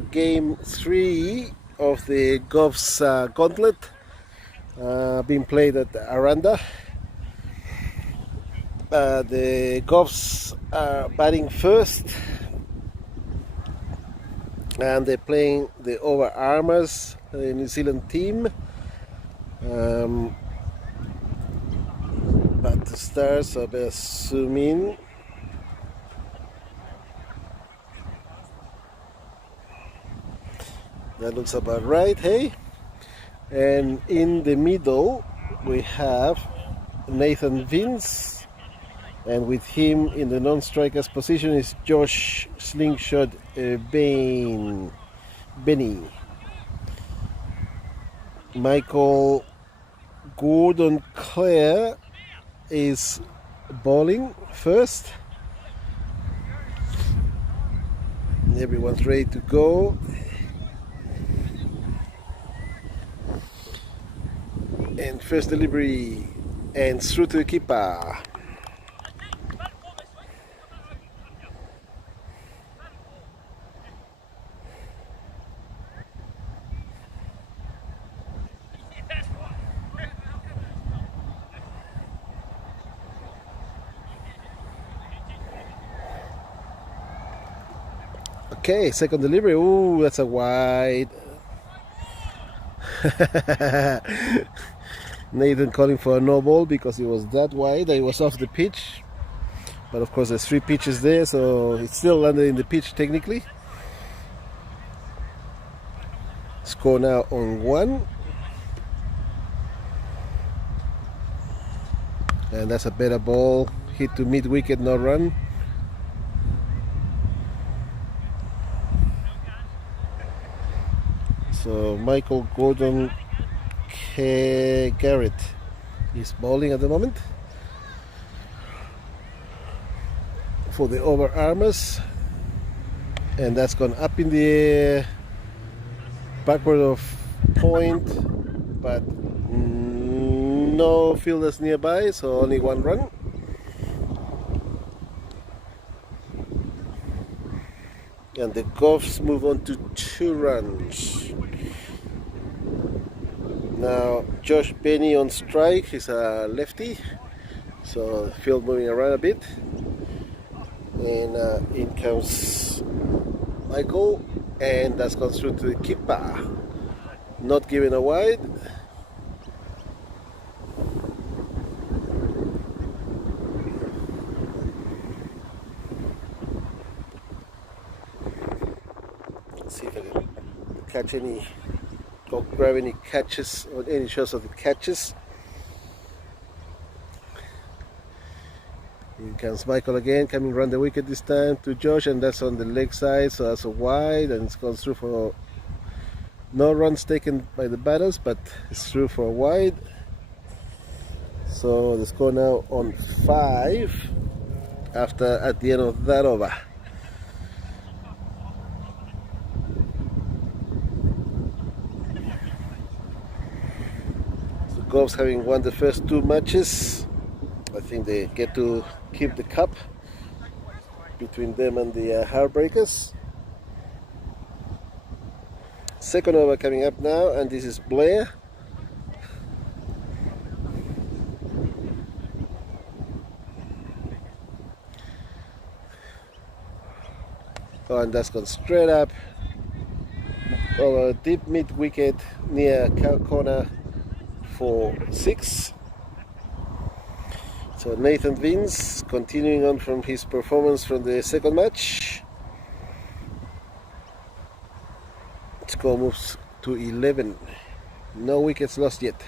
Game 3 of the Govs Gauntlet being played at Aranda. The Govs are batting first and they're playing the Overarmers, the New Zealand team. But to start, so I better zoom in. That looks about right, hey? And in the middle, we have Nathan Vince, and with him in the non-strikers position is Josh Slingshot Benny. Michael Gordon Clare is bowling first. Everyone's ready to go. And first delivery and through to the keeper. Okay, second delivery. Ooh, that's a wide. Nathan calling for a no ball because it was that wide. It was off the pitch, but of course there's 3 pitches there, so it's still landed in the pitch technically. Score now on 1, and that's a better ball. Hit to mid wicket, no run. So Michael Gordon Garrett is bowling at the moment for the Overarmers, and that's gone up in the air, backward of point, but no fielders nearby, so only 1 run. And the Govs move on to 2 runs. Now Josh Benny on strike. He's a lefty, so the field moving around a bit, and in comes Michael, and that's gone through to the keeper, not giving a wide. Let's see if I can catch any, or grab any catches or any shots of the catches. Here comes Michael again, coming around the wicket this time to Josh, and that's on the leg side, so that's a wide, and it's gone through for no runs taken by the batters, but it's through for a wide. So the score now on 5 at the end of that over. Govs having won the first 2 matches. I think they get to keep the cup between them and the Heartbreakers. Second over coming up now, and this is Blair. Oh, and that's gone straight up over deep mid wicket near cow corner for 6. So Nathan Vince continuing on from his performance from the second match. Score moves to 11. No wickets lost yet.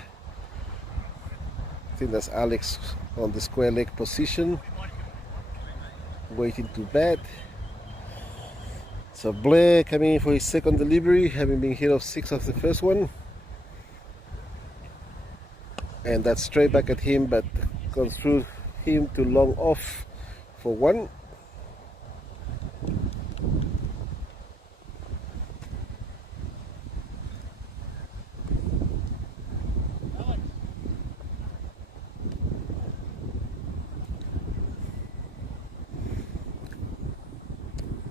I think that's Alex on the square leg position, waiting to bat. So Blair coming in for his second delivery, having been hit off 6 of the first one. And that's straight back at him, but goes through him to long off for 1.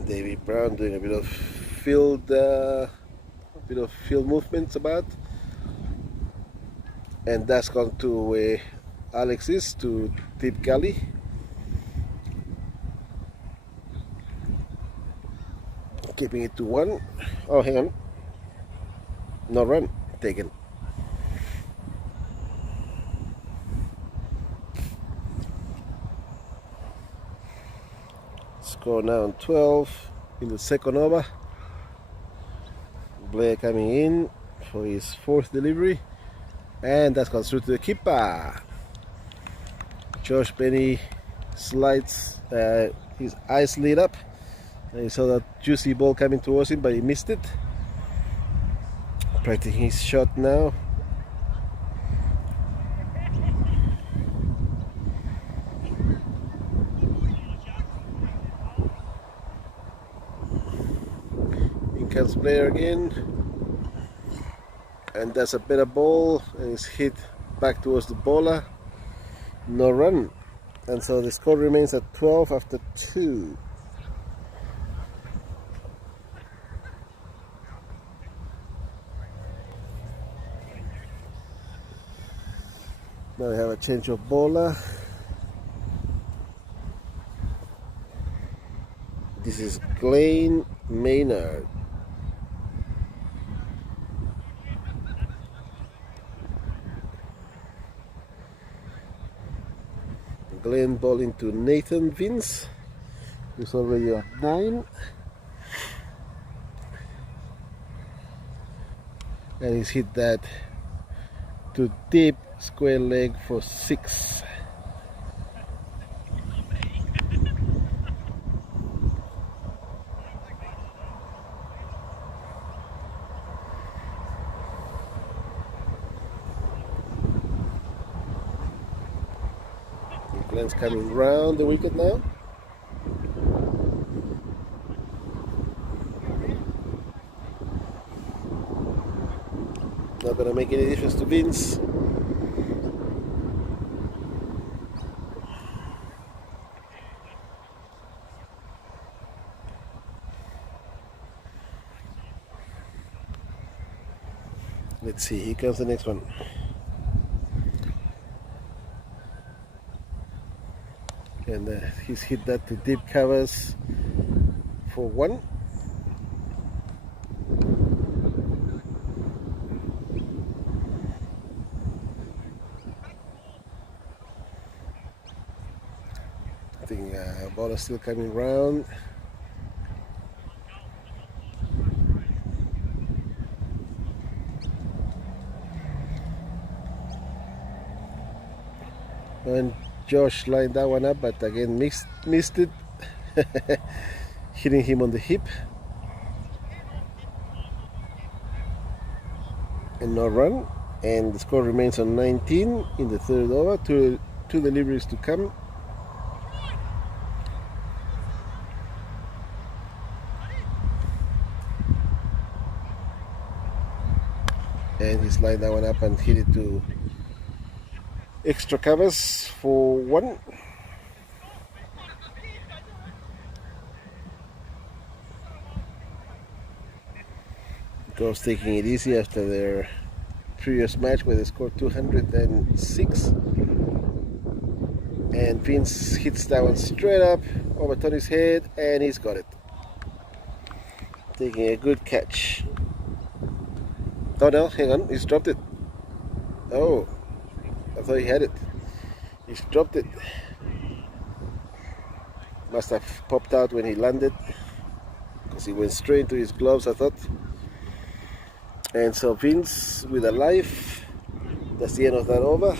David Brown doing a bit of field, a bit of field movements about, and that's gone to where Alex is, to deep gully. Keeping it to 1. Oh, hang on. No run taken. Score now on 12 in the second over. Blair coming in for his 4th delivery, and that's gone through to the keeper. Josh Benny slides, his eyes lit up, and he saw that juicy ball coming towards him, but he missed it. Practicing his shot now. In comes Blair again, and that's a better ball, and it's hit back towards the bowler. No run, and so the score remains at 12 after 2. Now we have a change of bowler. This is Glenn Maynard. Glenn bowling to Nathan Vince, who's already on 9. And he's hit that to deep square leg for 6. Glenn's coming round the wicket now. Not gonna make any difference to Vince. Let's see, here comes the next one. And he's hit that to deep covers for 1. I think ball is still coming round. And Josh lined that one up, but again missed it. Hitting him on the hip. And no run. And the score remains on 19 in the 3rd over. Two deliveries to come. And he's lined that one up and hit it to extra covers for 1. Girls taking it easy after their previous match where they scored 206. And Vince hits that one straight up over Tony's head, and he's got it. Taking a good catch. Oh no, hang on, he's dropped it. Oh, I thought he had it. He's dropped it. Must have popped out when he landed, because he went straight into his gloves, I thought. And so Vince with a life. That's the end of that over.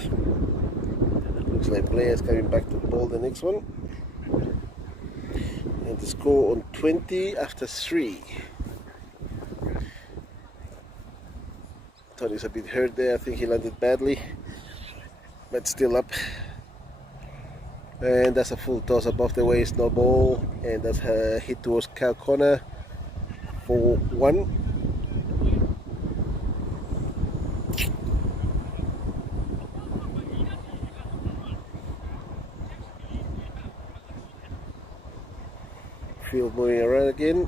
Looks like Blair's coming back to bowl the next one. And the score on 20 after 3. Tony's a bit hurt there. I think he landed badly, but still up. And that's a full toss above the waist, no ball. And that's a hit towards cow corner for 1. Field moving around again.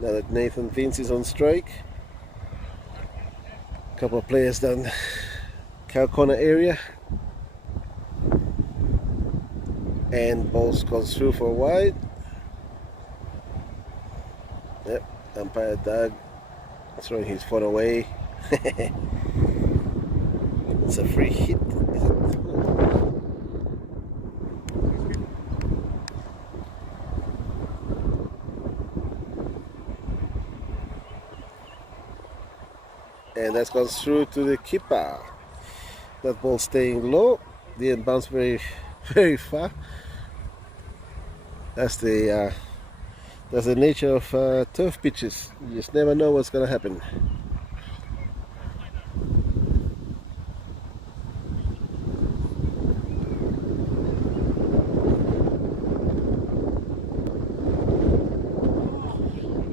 Now that Nathan Vince is on strike. A couple of players down cow corner area. And balls goes through for wide. Yep, umpire Doug throwing his phone away. It's a free hit, is it? And that's gone through to the keeper. That ball staying low, didn't bounce very far. That's the nature of turf pitches. You just never know what's going to happen.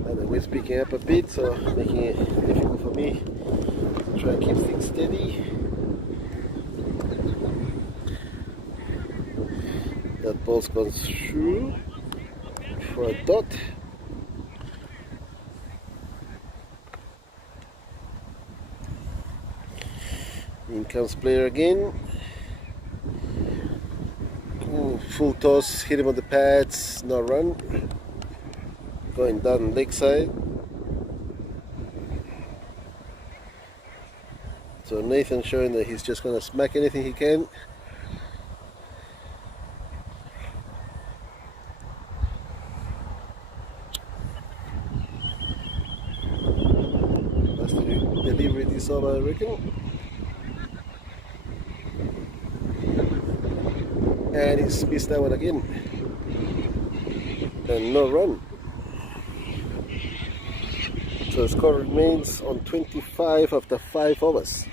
And the wind's picking up a bit, so making it difficult for me to try and keep things steady. That ball's gone through for a dot. In comes player again. Ooh, full toss, hit him on the pads, no run. Going down leg side. So Nathan showing that he's just going to smack anything he can. That's the delivery this over, I reckon. And he's missed that one again. And no run. So the score remains on 25 after 5 overs.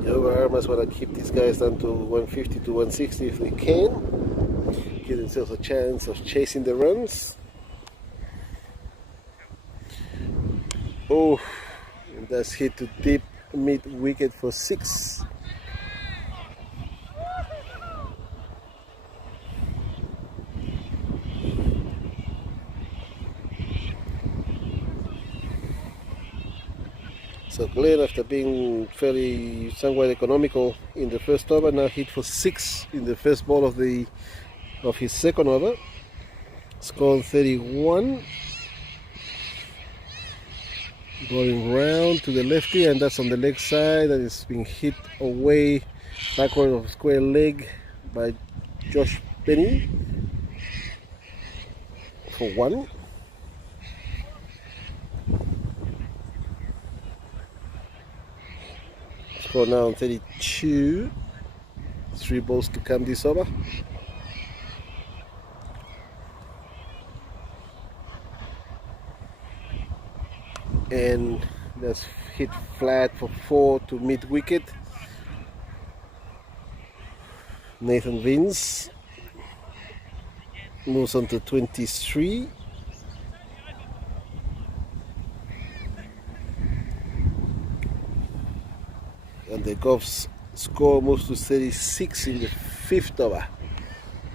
The Overarmers want to keep these guys down to 150 to 160 if they can. Give themselves a chance of chasing the runs. Oh, and that's hit to deep mid wicket for 6. So Glenn, after being fairly somewhat economical in the first over, now hit for 6 in the first ball of his second over. Scored 31. Going round to the lefty, and that's on the leg side, and it's being hit away backward of square leg by Josh Penny for 1. Score now on 32. 3 balls to come this over. And that's hit flat for 4 to mid wicket. Nathan Vince moves on to 23. And the Goffs score moves to 36 in the 5th over.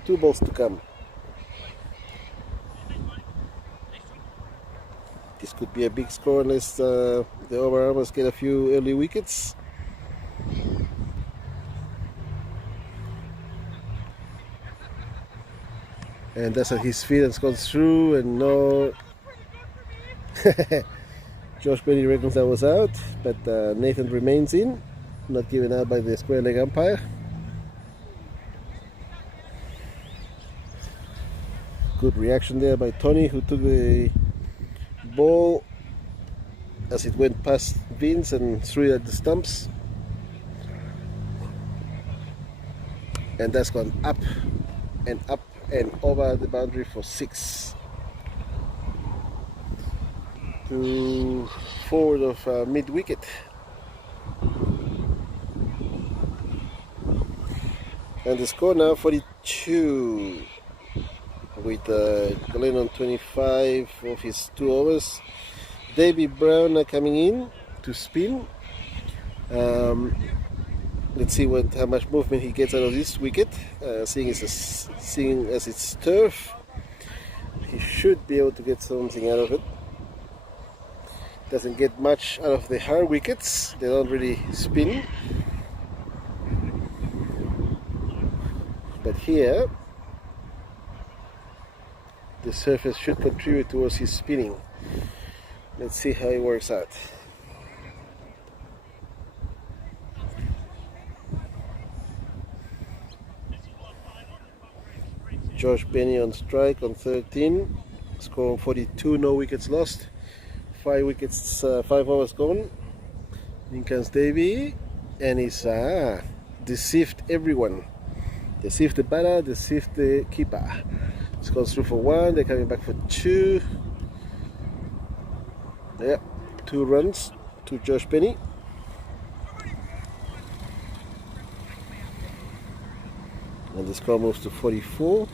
2 balls to come. This could be a big score unless the Overarmers get a few early wickets. And that's at his feet, has gone through, and no. Josh Benny reckons that was out, but Nathan remains in, not given out by the square leg umpire. Good reaction there by Tony, who took the ball as it went past Vince and threw it at the stumps. And that's gone up and over the boundary for 6. To forward of mid wicket. And the score now 42 with Glenn on 25 of his 2 overs. Davy Brown coming in to spin. Let's see how much movement he gets out of this wicket. Seeing as it's turf, he should be able to get something out of it. Doesn't get much out of the hard wickets. They don't really spin. But here, the surface should contribute towards his spinning. Let's see how it works out. Josh Benny on strike on 13, score 42, no wickets lost, 5 wickets, 5 overs gone. In comes Davy, and he's deceived everyone. Deceived the batter, deceived the keeper. It's gone through for 1, they're coming back for 2. Yeah, 2 runs to Josh Benny. And the score moves to 44.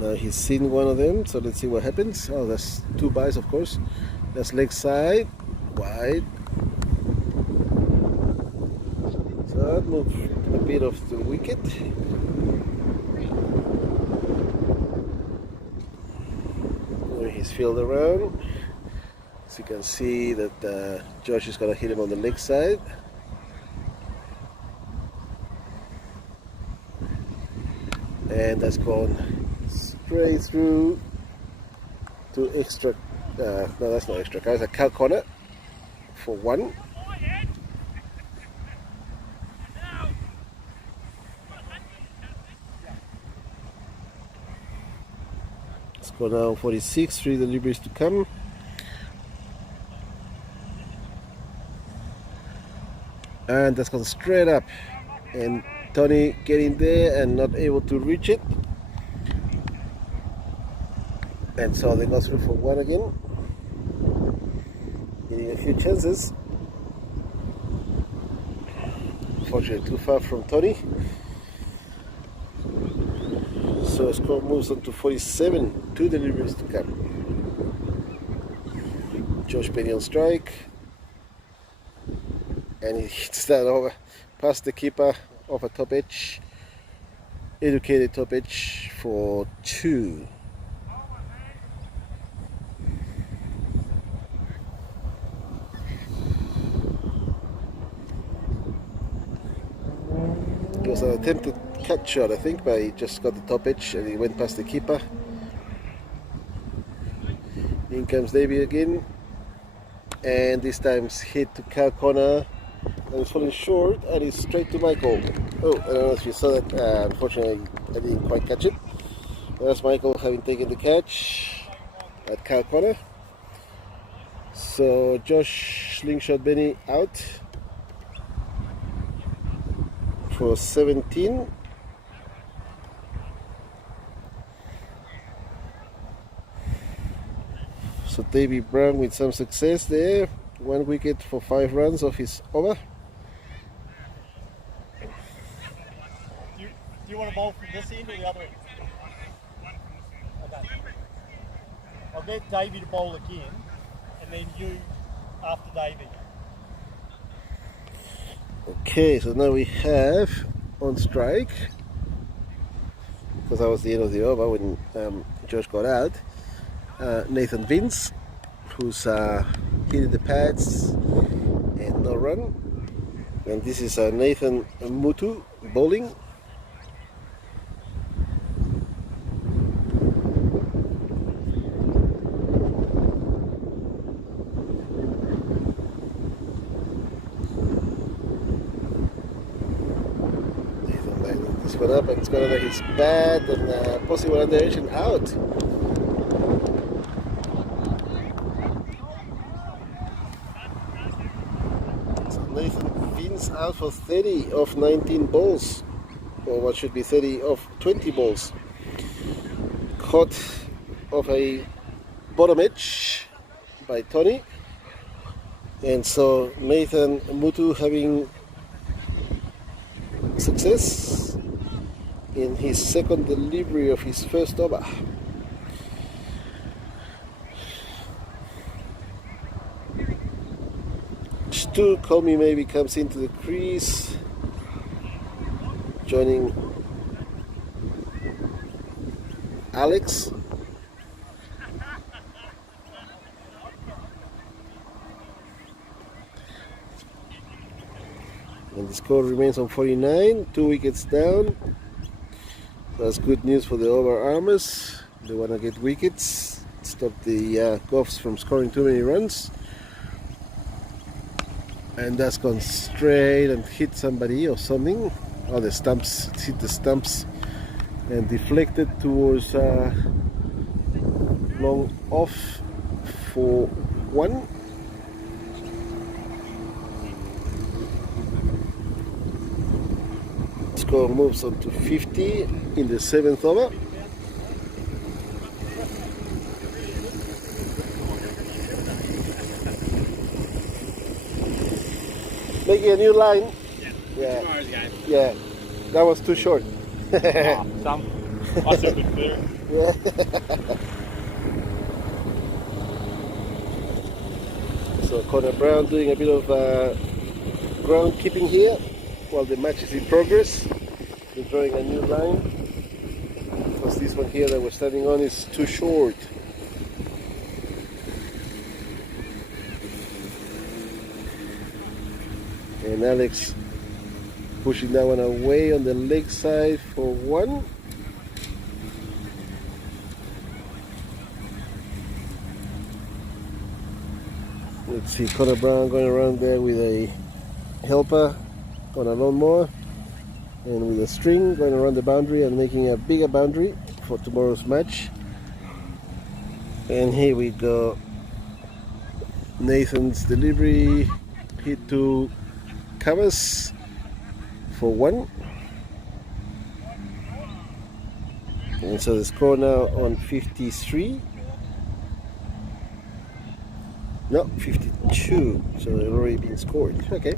Now he's seen one of them, so let's see what happens. Oh, that's 2 byes, of course. That's leg side, wide. So that moved a bit off the wicket. Where he's fielded around. So you can see that Josh is going to hit him on the leg side. And that's gone straight through to extra. No, that's not extra. Guys, a cow corner for 1. Score now 46. 3 deliveries to come. And that's gone straight up. And Tony getting there and not able to reach it. And so they go through for 1 again. Getting a few chances. Unfortunately, too far from Tony. So score moves on to 47. 2 deliveries to come. Josh Penny on strike. And he hits that over past the keeper off a top edge. Educated top edge for 2. It was an attempted cut shot, I think, but he just got the top edge and he went past the keeper. In comes Davy again, and this time's hit to cow corner, and he's falling short, and he's straight to Michael. Oh, I don't know if you saw that. Unfortunately, I didn't quite catch it. There's Michael having taken the catch at cow corner. So Josh Slingshot Benny out for 17. So Davy Brown with some success there. 1 wicket for 5 runs off his over. Do you want to bowl from this end or the other end? Okay. I'll get Davy to bowl again, and then you after Davy. Okay, so now we have on strike, because that was the end of the over when Josh got out, Nathan Vince, who's hitting the pads and no run. And this is Nathan Mutu bowling. This one up, and it's gone over his bat, and possible underation out. So Nathan Vince out for 30 of 19 balls, or what should be 30 of 20 balls. Caught off a bottom edge by Tony. And so Nathan Mutu having success in his second delivery of his first over. Stu Comey maybe comes into the crease, joining Alex. And the score remains on 49, 2 wickets down. That's good news for the Overarmers. They want to get wickets, stop the Goffs from scoring too many runs. And that's gone straight and hit somebody or something. Oh, the stumps, it hit the stumps and deflected towards long off for 1. Score moves on to 50 in the 7th over. Making a new line. Yeah. Tomorrow's game. Yeah. That was too short. Some. I still could clear it. Yeah. So Connor Brown doing a bit of ground keeping here while the match is in progress. We're drawing a new line because this one here that we're standing on is too short. And Alex pushing that one away on the leg side for 1. Let's see, Connor Brown going around there with a helper on a lawnmower and with a string going around the boundary and making a bigger boundary for tomorrow's match. And here we go. Nathan's delivery hit to covers for 1. And so the score now on 53. No, 52. So they've already been scored. Okay.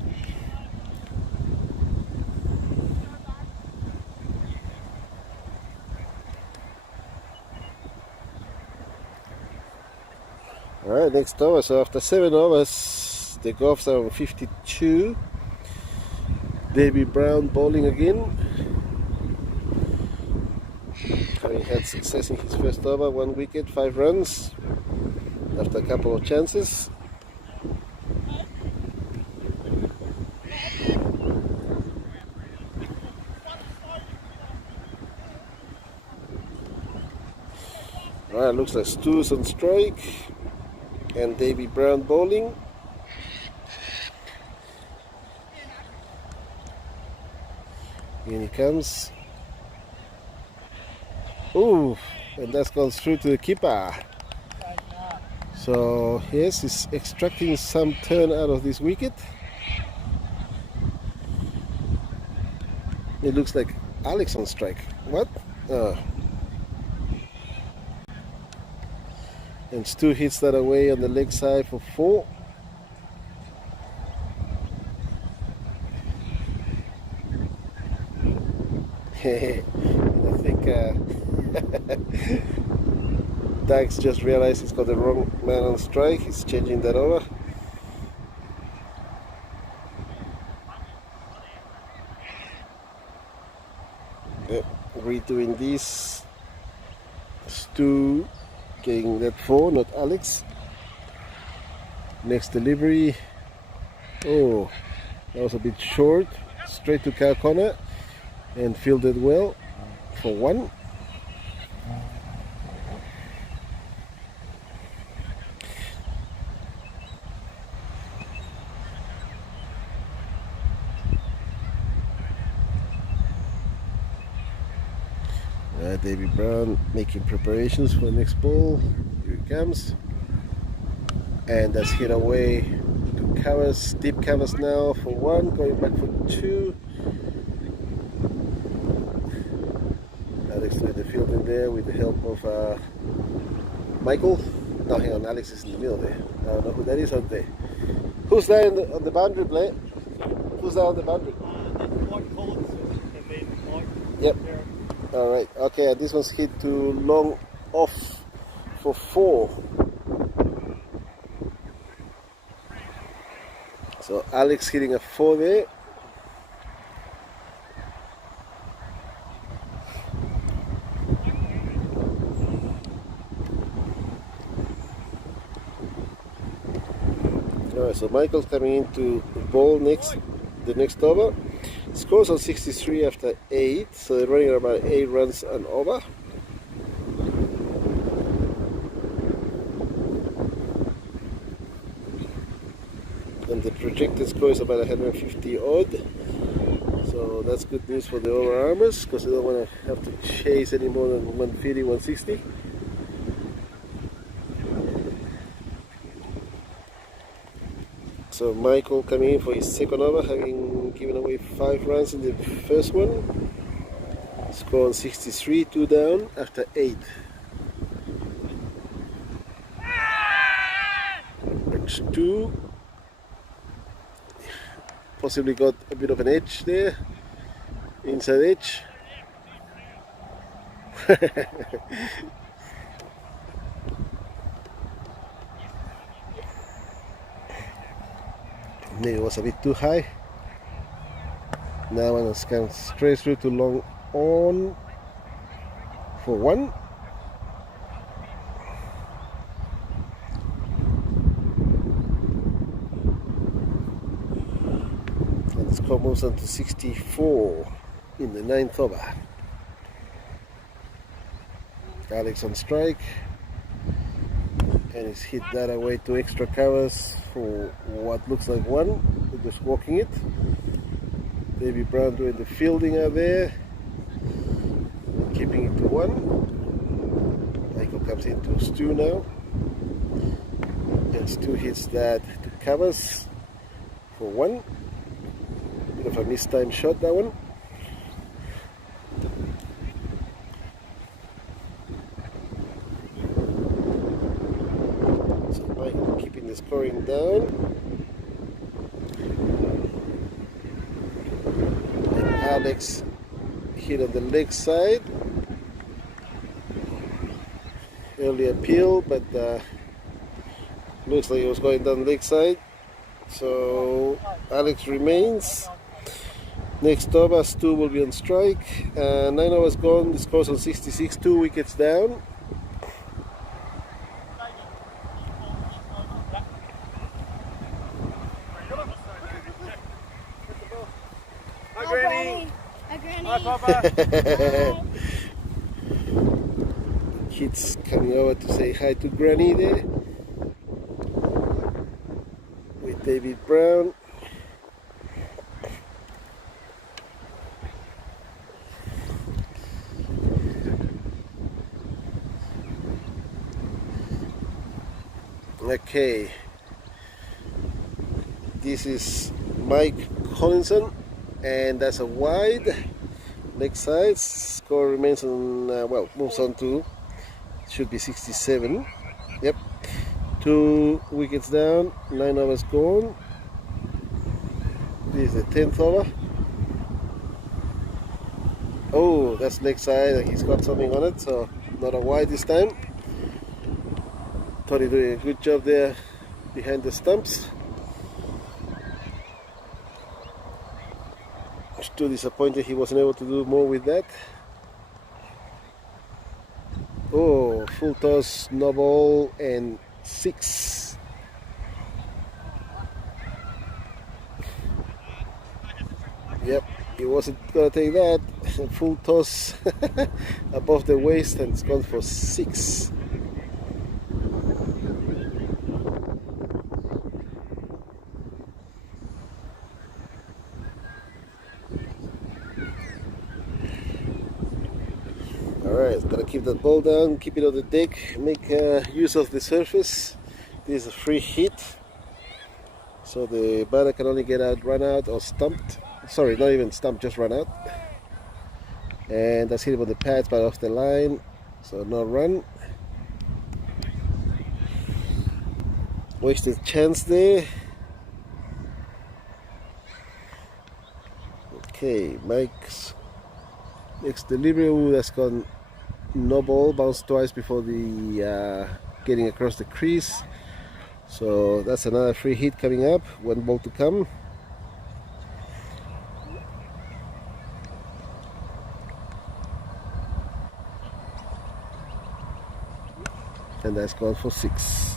Alright, next over. So after 7 overs, the Goffs are on 52. Davy Brown bowling again. Having had success in his first over, 1 wicket, 5 runs after a couple of chances. Alright, looks like Stu's on strike and Davy Brown bowling. In he comes. Ooh, and that's gone through to the keeper. So yes, he's extracting some turn out of this wicket. It looks like Alex on strike. What? And Stu hits that away on the leg side for 4. I think Dax just realized he's got the wrong man on strike. He's changing that over. Yep, redoing this. Stu getting that 4, not Alex. Next delivery. Oh, that was a bit short. Straight to Cal Connor and fielded well for 1. Davy Brown making preparations for the next ball. Here he comes. And that's hit away to covers, deep covers now for 1, going back for 2. Alex doing the fielding there with the help of Michael. No, hang on, Alex is in the middle there. I don't know who that is out there. Who's there on the boundary, Blair? Who's there on the boundary? Mike Collins and then Mike. Yep. Alright, okay, and this one's hit to long off for 4. So Alex hitting a 4 there. Alright, so Michael's coming into the ball the next over. Scores on 63 after 8, so they're running about 8 runs and over. And the projected score is about 150 odd. So that's good news for the Overarmers because they don't want to have to chase any more than 150, 160. So Michael coming in for his second over, having given away 5 runs in the first one. Score on 63, 2 down after 8. That's 2. Possibly got a bit of an edge there. Inside edge. Maybe it was a bit too high. Now one has come straight through to long on for 1. And the score moves on to 64 in the 9th over. Alex on strike. And he's hit that away to extra covers for what looks like 1. They're just walking it. Baby Brown doing the fielding out there. Keeping it to 1. Michael comes into Stu now. And Stu hits that to covers for 1. Bit of a mistimed shot, that one. Keeping the scoring down. And Alex hit on the leg side. Early appeal, but looks like it was going down leg side. So Alex remains. Next over, Stu will be on strike. 9 overs gone. The score's on 66, 2 wickets down. Hi, Papa. Kids coming over to say hi to Granny there with David Brown. Okay, this is Mike Collinson, and that's a wide. Leg side. Score remains on, moves on to, should be 67. Yep. 2 wickets down, 9 overs gone. This is the 10th over. Oh, that's leg side. He's got something on it, so not a wide this time. Thought he doing a good job there behind the stumps. Still disappointed he wasn't able to do more with that. Oh, full toss, no ball, and 6. Yep, he wasn't gonna take that. Full toss above the waist, and it's gone for 6. Alright, gotta keep that ball down, keep it on the deck, make use of the surface. This is a free hit, so the batter can only get out, run out, or stumped. Sorry, not even stumped, just run out. And that's hit on the pads, but off the line, so no run. Wasted chance there. Okay, Mike's next delivery. Ooh, that's gone no ball, bounced twice before the getting across the crease. So that's another free hit coming up. One ball to come. And that's gone for 6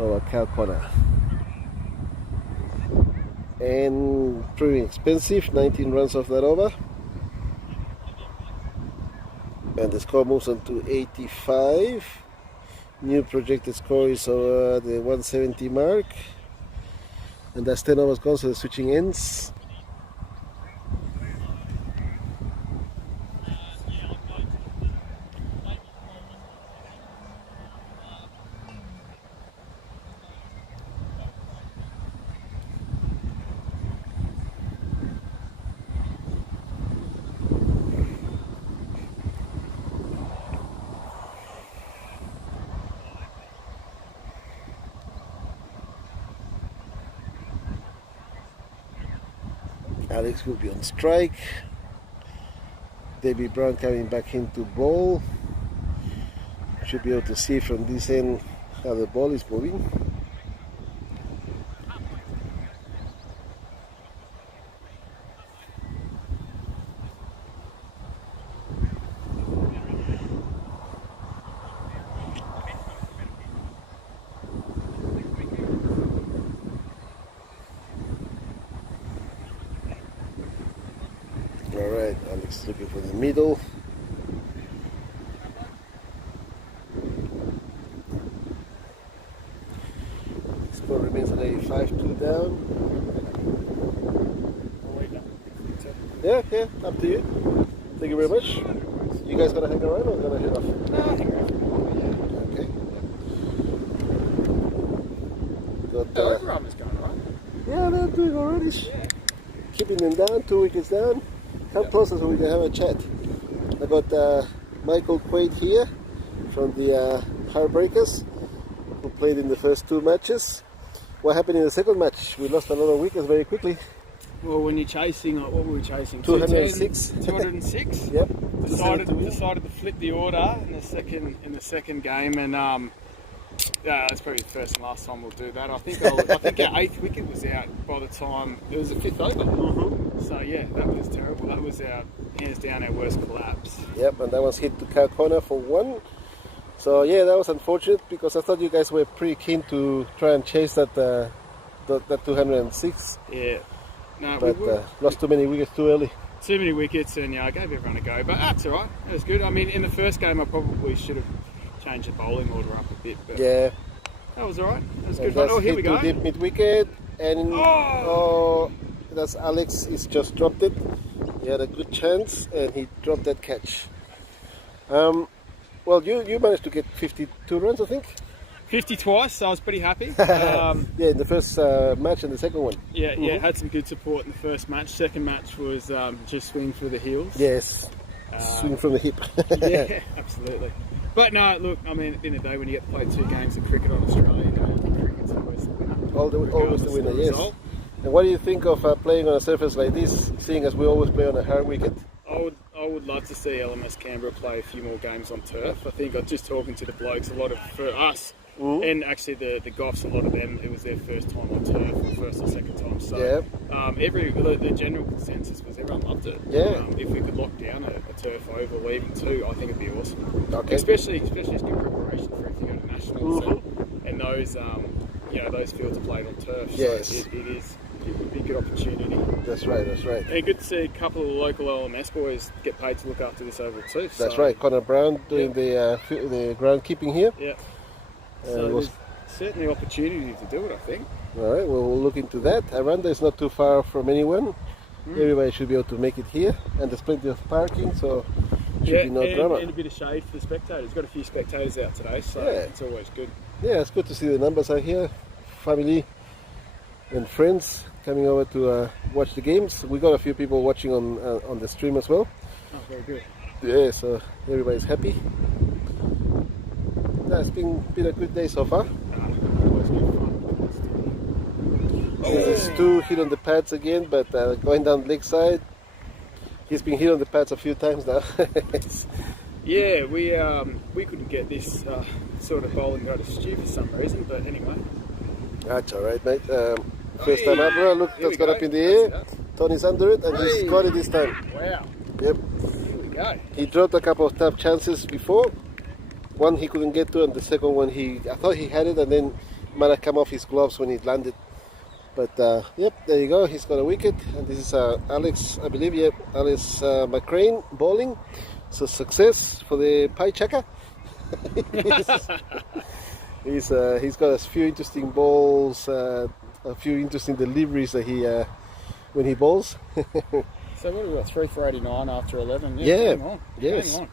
over cow corner. And proving expensive, 19 runs off that over. And the score moves on to 85. New projected score is over the 170 mark. And that's 10 overs gone, so the switching ends. Alex will be on strike. David Brown coming back into ball. Should be able to see from this end how the ball is moving. Alright, Alex looking for the middle. Score remains at 85-2 down. Yeah, up to you. Thank you very much. You guys gonna hang around or gonna head off? No, hang around. Okay. Got, The Overarmers going right. yeah, they're doing already. Yeah. Keeping them down, 2 wickets down. Come closer so we can have a chat. I got Michael Quaid here from the Heartbreakers, who played in the first 2 matches. What happened in the second match? We lost a lot of wickets very quickly. Well, when you're chasing, like, what were we chasing? 206. 206. Yep. Decided to flip the order in the second game, and yeah, that's probably the first and last time we'll do that. I think our 8th wicket was out by the time it was the 5th over. Mm-hmm. So yeah, that was terrible. That was our hands down our worst collapse. Yep, and that was hit to cow corner for 1. So yeah, that was unfortunate because I thought you guys were pretty keen to try and chase that 206. Yeah. No, But we were. lost too many wickets too early. Too many wickets, and yeah, I gave everyone a go. But that's all right. It was good. I mean, in the first game, I probably should have changed the bowling order up a bit. But Yeah. that was all right. That was And good fun. that's Oh, here hit we to go. deep mid wicket, and Oh! that's Alex. He's just dropped it. He had a good chance, and he dropped that catch. Well, you managed to get 52 runs, I think. 50 twice, so I was pretty happy. Yeah, in the first match and the second one. Yeah, had some good support in the first match. Second match was just swing for the heels. Yes, swing from the hip. Yeah, absolutely. But no, look, I mean, at the end of the day, when you get to play 2 games of cricket on Australia, you know, I think cricket's always the winner. Always the winner, yes. Result. And what do you think of playing on a surface like this, seeing as we always play on a hard wicket? I would love to see LMS Canberra play a few more games on turf. I think I was just talking to the blokes, a lot of, for us, and actually the Goffs, a lot of them, it was their first time on turf, or first or second time. So the general consensus was everyone loved it. Yeah. If we could lock down a turf oval, even 2, I think it'd be awesome. Okay. Especially as good preparation for if you go to nationals and those those fields are played on turf. Yes. So it would be a good opportunity. That's right. And good to see a couple of the local LMS boys get paid to look after this oval too. That's right. Connor Brown doing the groundkeeping here. Yeah. So So there's certainly opportunity to do it, I think. All right, well, we'll look into that. Aranda is not too far from anyone. Everybody should be able to make it here, and there's plenty of parking, so should be no drama. And a bit of shade for the spectators. Got a few spectators out today, so it's always good. Yeah, it's good to see the numbers out here. Family and friends coming over to watch the games. We got a few people watching on the stream as well. Oh, very good. Yeah, so everybody's happy. It's been a good day so far. Always good fun. There's 2 hit on the pads again, but going down leg side. He's been hit on the pads a few times now. Yeah, we couldn't get this sort of bowling go to stew for some reason, but anyway. That's all right, mate. First time up, bro. Look, Here that's we got go. up in the air. That's Tony's under it, and he's Hey. got it this time. Wow, Yep. here we go. He dropped a couple of tough chances before. One he couldn't get to, and the second one I thought he had it, and then might have come off his gloves when he landed. But yep, there you go. He's got a wicket, and this is Alex, I believe. Yep, Alex McCrane bowling. So success for the pie checker. he's got a few interesting balls, a few interesting deliveries that he when he bowls. So what have we got? 3 for 89 after 11. Yeah, Hang on. yes. Hang on.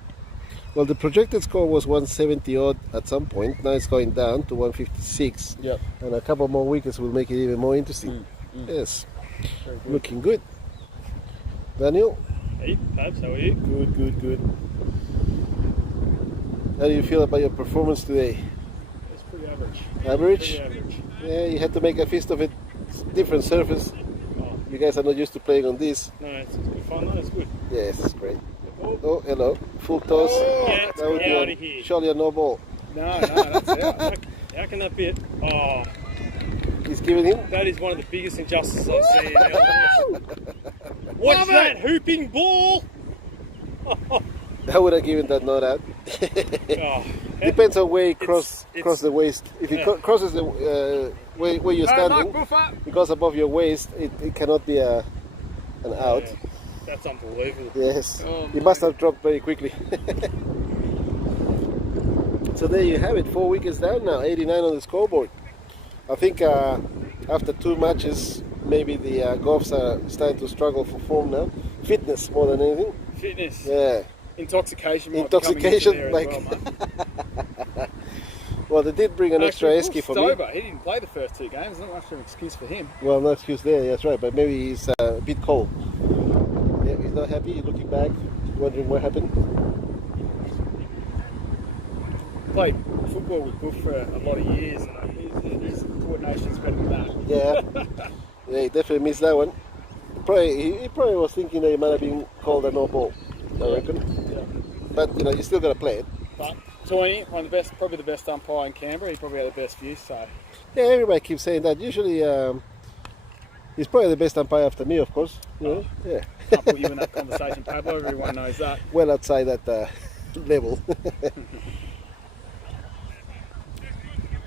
Well, the projected score was 170 odd at some point. Now it's going down to 156. Yep. And a couple more wickets will make it even more interesting. Yes, Very good. looking good. Daniel, Hey, Pabs, how are you? good. How do you feel about your performance today? It's pretty average. Average? Pretty average. Yeah, you had to make a fist of it. Different surface. Oh, You guys are not used to playing on this. no, it's good fun though, it's good. Yes, it's great. Oh, Oh, hello. Full toss. Get That would be out of here. surely a no ball. no, that's out. How can that be it? Oh, He's giving him. that is one of the biggest injustices I've seen in LMS. What's that hooping ball? I would have given that not out. Oh, Depends on where he It's- cross the waist. If he Yeah. crosses the where you're standing, it goes above your waist. It cannot be an out. yeah, that's unbelievable. Yes, Oh, he must have dropped very quickly. So there you have it. 4 wickets down now. 89 on the scoreboard. I think after 2 matches, maybe the Goffs are starting to struggle for form now. Fitness more than anything. Fitness. Yeah. Intoxication. Intoxication, Might be coming into like- there as well, mate. Well, they did bring an extra Actually, esky for Paul me. Stover, he didn't play the first 2 games. Not much of an excuse for him. Well, no excuse there. That's right. But maybe he's a bit cold. Yeah, he's not happy. He's looking back, wondering what happened. Played football with Buff for a lot of years, and his coordination's better than that. Yeah. Yeah, he definitely missed that one. He probably was thinking that he might have been called a no ball, I reckon. Yeah. But you know, you still got to play it. But Tony, one of the best, probably the best umpire in Canberra. He probably had the best view. So Yeah, everybody keeps saying that. Usually, he's probably the best umpire after me, of course. You know? Yeah. can't put you in that conversation, Pablo. Everyone knows that. Well outside that level.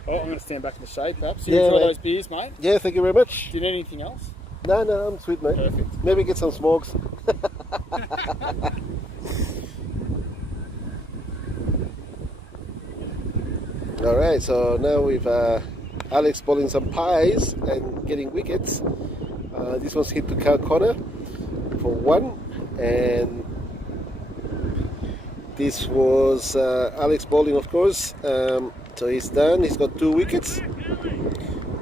Oh, I'm going to stand back in the shade, perhaps. Yeah, You enjoy mate. those beers, mate. Yeah, thank you very much. Do you need anything else? No, I'm sweet, mate. Perfect. Maybe get some smokes. All right, so now we've Alex bowling some pies and getting wickets. This one's hit to Cal Connor for 1, and this was Alex bowling, of course. So he's done. He's got 2 wickets,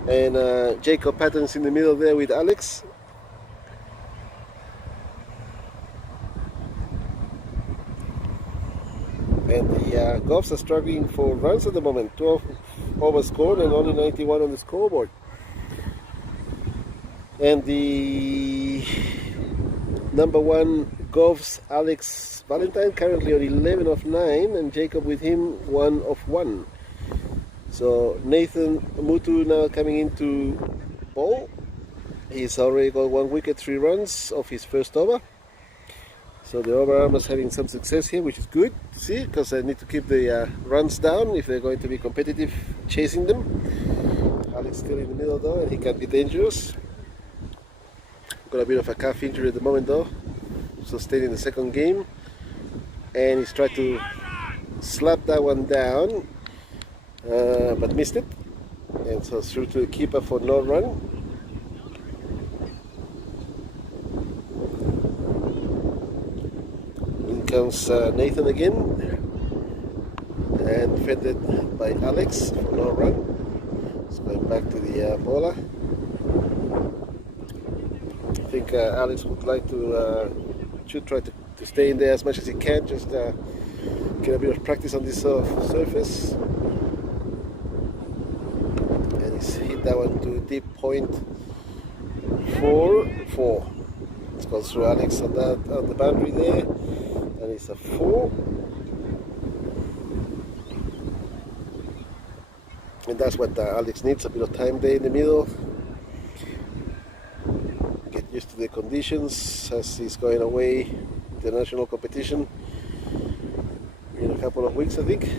and Jacob Patton's in the middle there with Alex. And the Goffs are struggling for runs at the moment. 12 overs scored and only 91 on the scoreboard. And the number 1 Goffs, Alex Valentine, currently on 11 of 9, and Jacob with him 1 of 1. So Nathan Mutu now coming into bowl. He's already got 1 wicket, 3 runs off his first over. So the Overarmers having some success here, which is good to see, because they need to keep the runs down if they're going to be competitive chasing them. Alex still in the middle though, and he can be dangerous. Got a bit of a calf injury at the moment though, sustained in the second game. And he's tried to slap that one down, but missed it. And so through to the keeper for no run. Comes Nathan again, and defended by Alex for no run. It's going back to the bowler. I think Alex would like to, should try to stay in there as much as he can, just get a bit of practice on this surface. And he's hit that one to deep point 4. It's goes through Alex on the boundary there, and it's a 4. And that's what Alex needs, a bit of time there in the middle. Get used to the conditions as he's going away international competition in a couple of weeks, I think.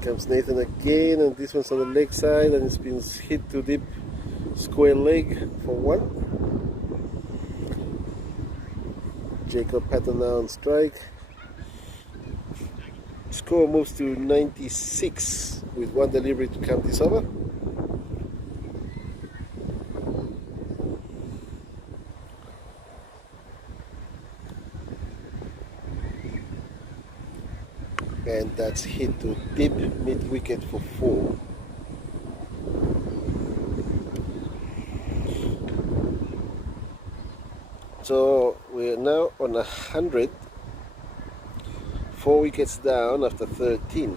Comes Nathan again, and this one's on the leg side, and it's been hit too deep, square leg for 1. Jacob Patton now on strike. Score moves to 96 with 1 delivery to count this over. And that's hit to deep mid-wicket for 4. So we're now on 100, 4 wickets down after 13.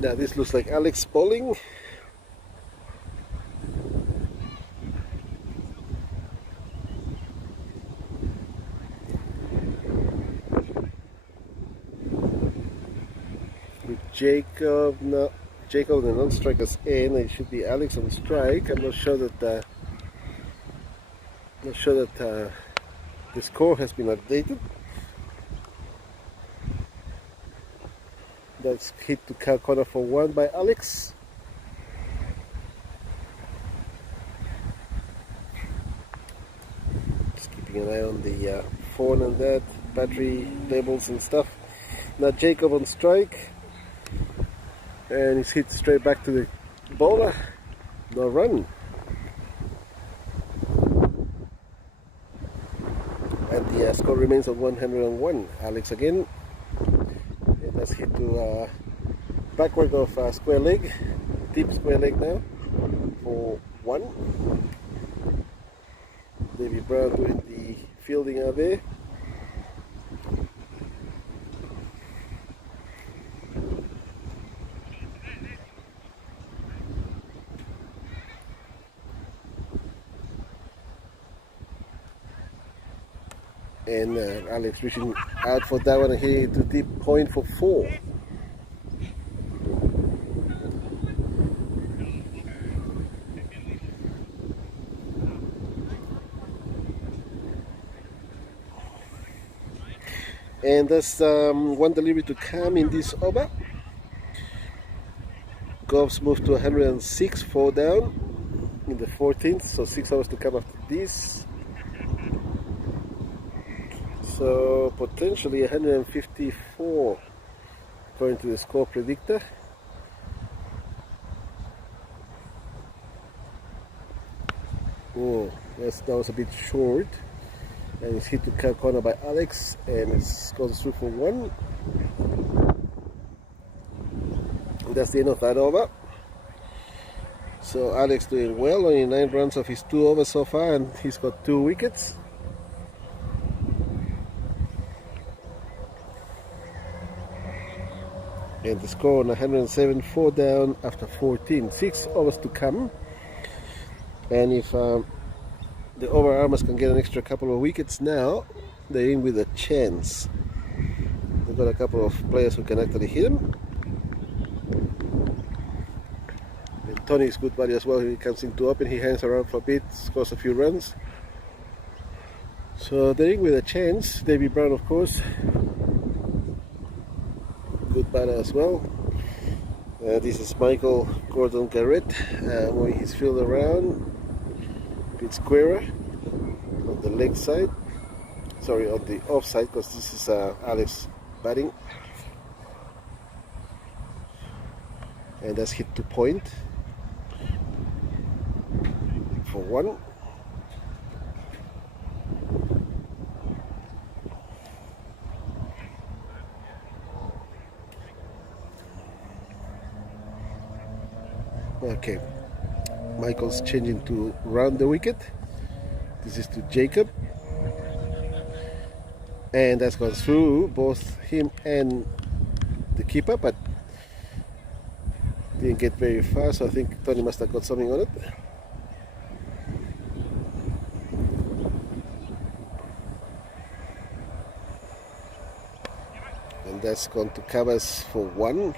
Now this looks like Alex bowling. With Jacob, no, Jacob the non-strikers in, it should be Alex on strike. I'm not sure that the score has been updated. That's hit to cow corner for 1 by Alex. Just keeping an eye on the phone and that, battery levels and stuff. Now Jacob on strike, and he's hit straight back to the bowler. No run. And the score remains at 101. Alex again. That's hit to backward of square leg, deep square leg now for 1. David Brown doing the fielding out there. And Alex reaching out for that one and hitting it to deep point for 4. And that's 1 delivery to come in this over. Govs moved to 106, 4 down in the 14th, so 6 hours to come after this. So potentially 154 according to the score predictor. Oh, that was a bit short. And it's hit to cut corner by Alex, and it's goes through for 1. And that's the end of that over. So Alex doing well, only 9 runs of his 2 overs so far, and he's got 2 wickets. And the score on 107, 4 down after 14. 6 overs to come. And if the Overarmers can get an extra couple of wickets now, they're in with a chance. They've got a couple of players who can actually hit them. And Tony is good buddy as well. He comes in to open, he hangs around for a bit, scores a few runs. So they're in with a chance. David Brown, of course, good batter as well. This is Michael Gordon Garrett moving his field around, a bit squarer on the leg side, sorry, on the off side, because this is Alex batting, and that's hit to point for 1. Okay, Michael's changing to round the wicket. This is to Jacob, and that's gone through both him and the keeper, but didn't get very far, so I think Tony must have got something on it. And that's gone to covers for 1.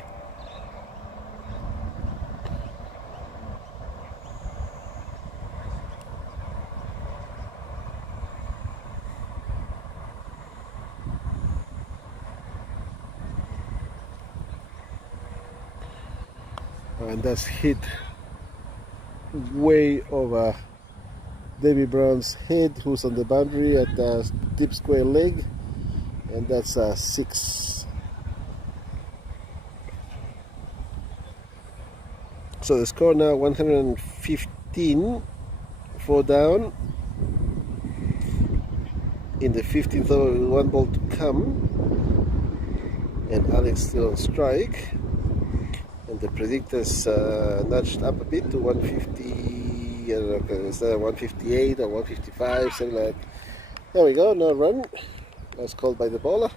And that's hit way over David Brown's head, who's on the boundary at the deep square leg, and that's a 6. So the score now 115, 4 down in the 15th over with 1 ball to come, and Alex still on strike. The predictors nudged up a bit to 150, I don't know, is that 158 or 155, something like that. There we go, no run. That's called by the bowler.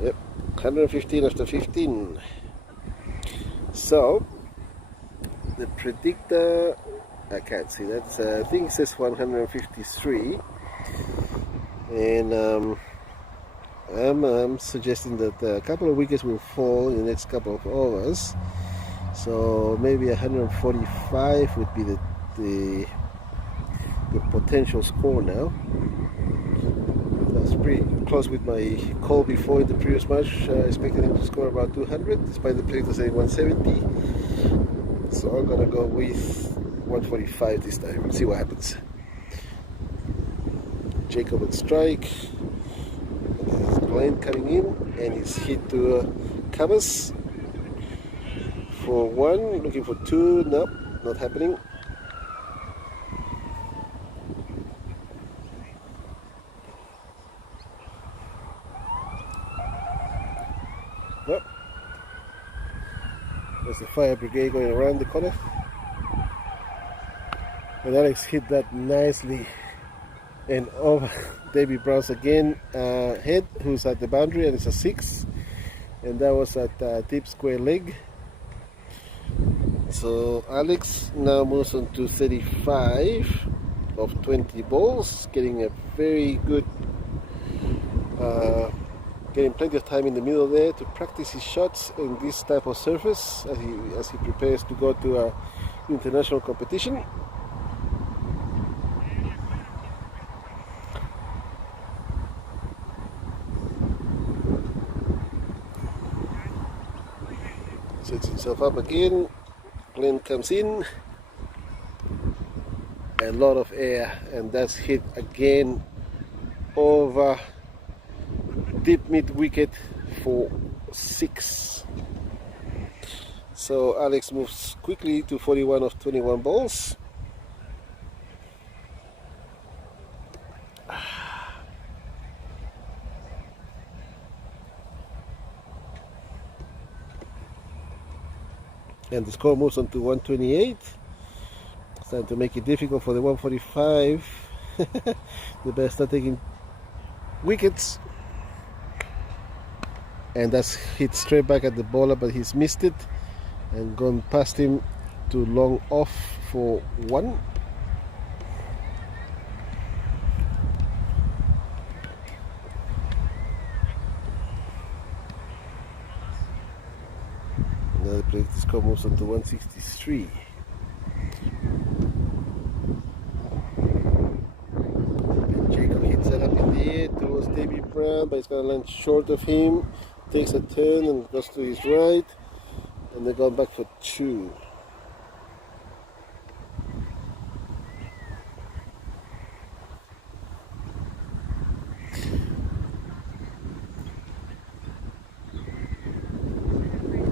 Yep, 115 after 15. So, the predictor, I can't see that, I think it says 153. And I'm suggesting that a couple of wickets will fall in the next couple of overs, so maybe 145 would be the potential score now. That's pretty close with my call before in the previous match. Expected him to score about 200, despite the predictor saying 170. So I'm gonna go with 145 this time. See what happens. Jacob on strike. Glenn coming in, and he's hit to covers for 1, looking for 2. Nope, not happening. Nope. There's the fire brigade going around the corner, and Alex hit that nicely and over David Brown's again head, who's at the boundary, and it's a 6, and that was at deep square leg. So Alex now moves on to 35 of 20 balls, getting a very good, getting plenty of time in the middle there to practice his shots in this type of surface as he prepares to go to a international competition. Sets himself up again. Glenn comes in, and a lot of air, and that's hit again over deep mid wicket for 6. So Alex moves quickly to 41 of 21 balls. And the score moves on to 128. Starting to make it difficult for the 145. The best are taking wickets. And that's hit straight back at the bowler, but he's missed it and gone past him to long off for 1. Now the score moves on to 163. And Jacob hits it up in the air towards David Brown, but it's going to land short of him. Takes a turn and goes to his right, and they're going back for 2.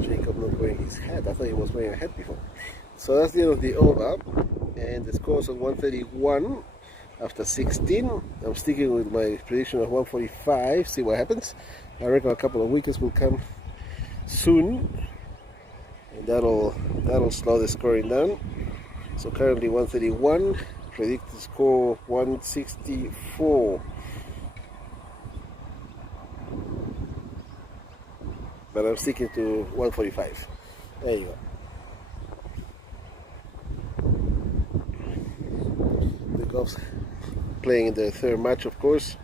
Jacob not wearing his hat. I thought he was wearing a hat before. So that's the end of the over, and the score's on 131 after 16. I'm sticking with my prediction of 145. See what happens. I reckon a couple of wickets will come soon. and that'll slow the scoring down. So currently 131, predicted score 164. But I'm sticking to 145. There you go. The Goffs playing in their third match, of course.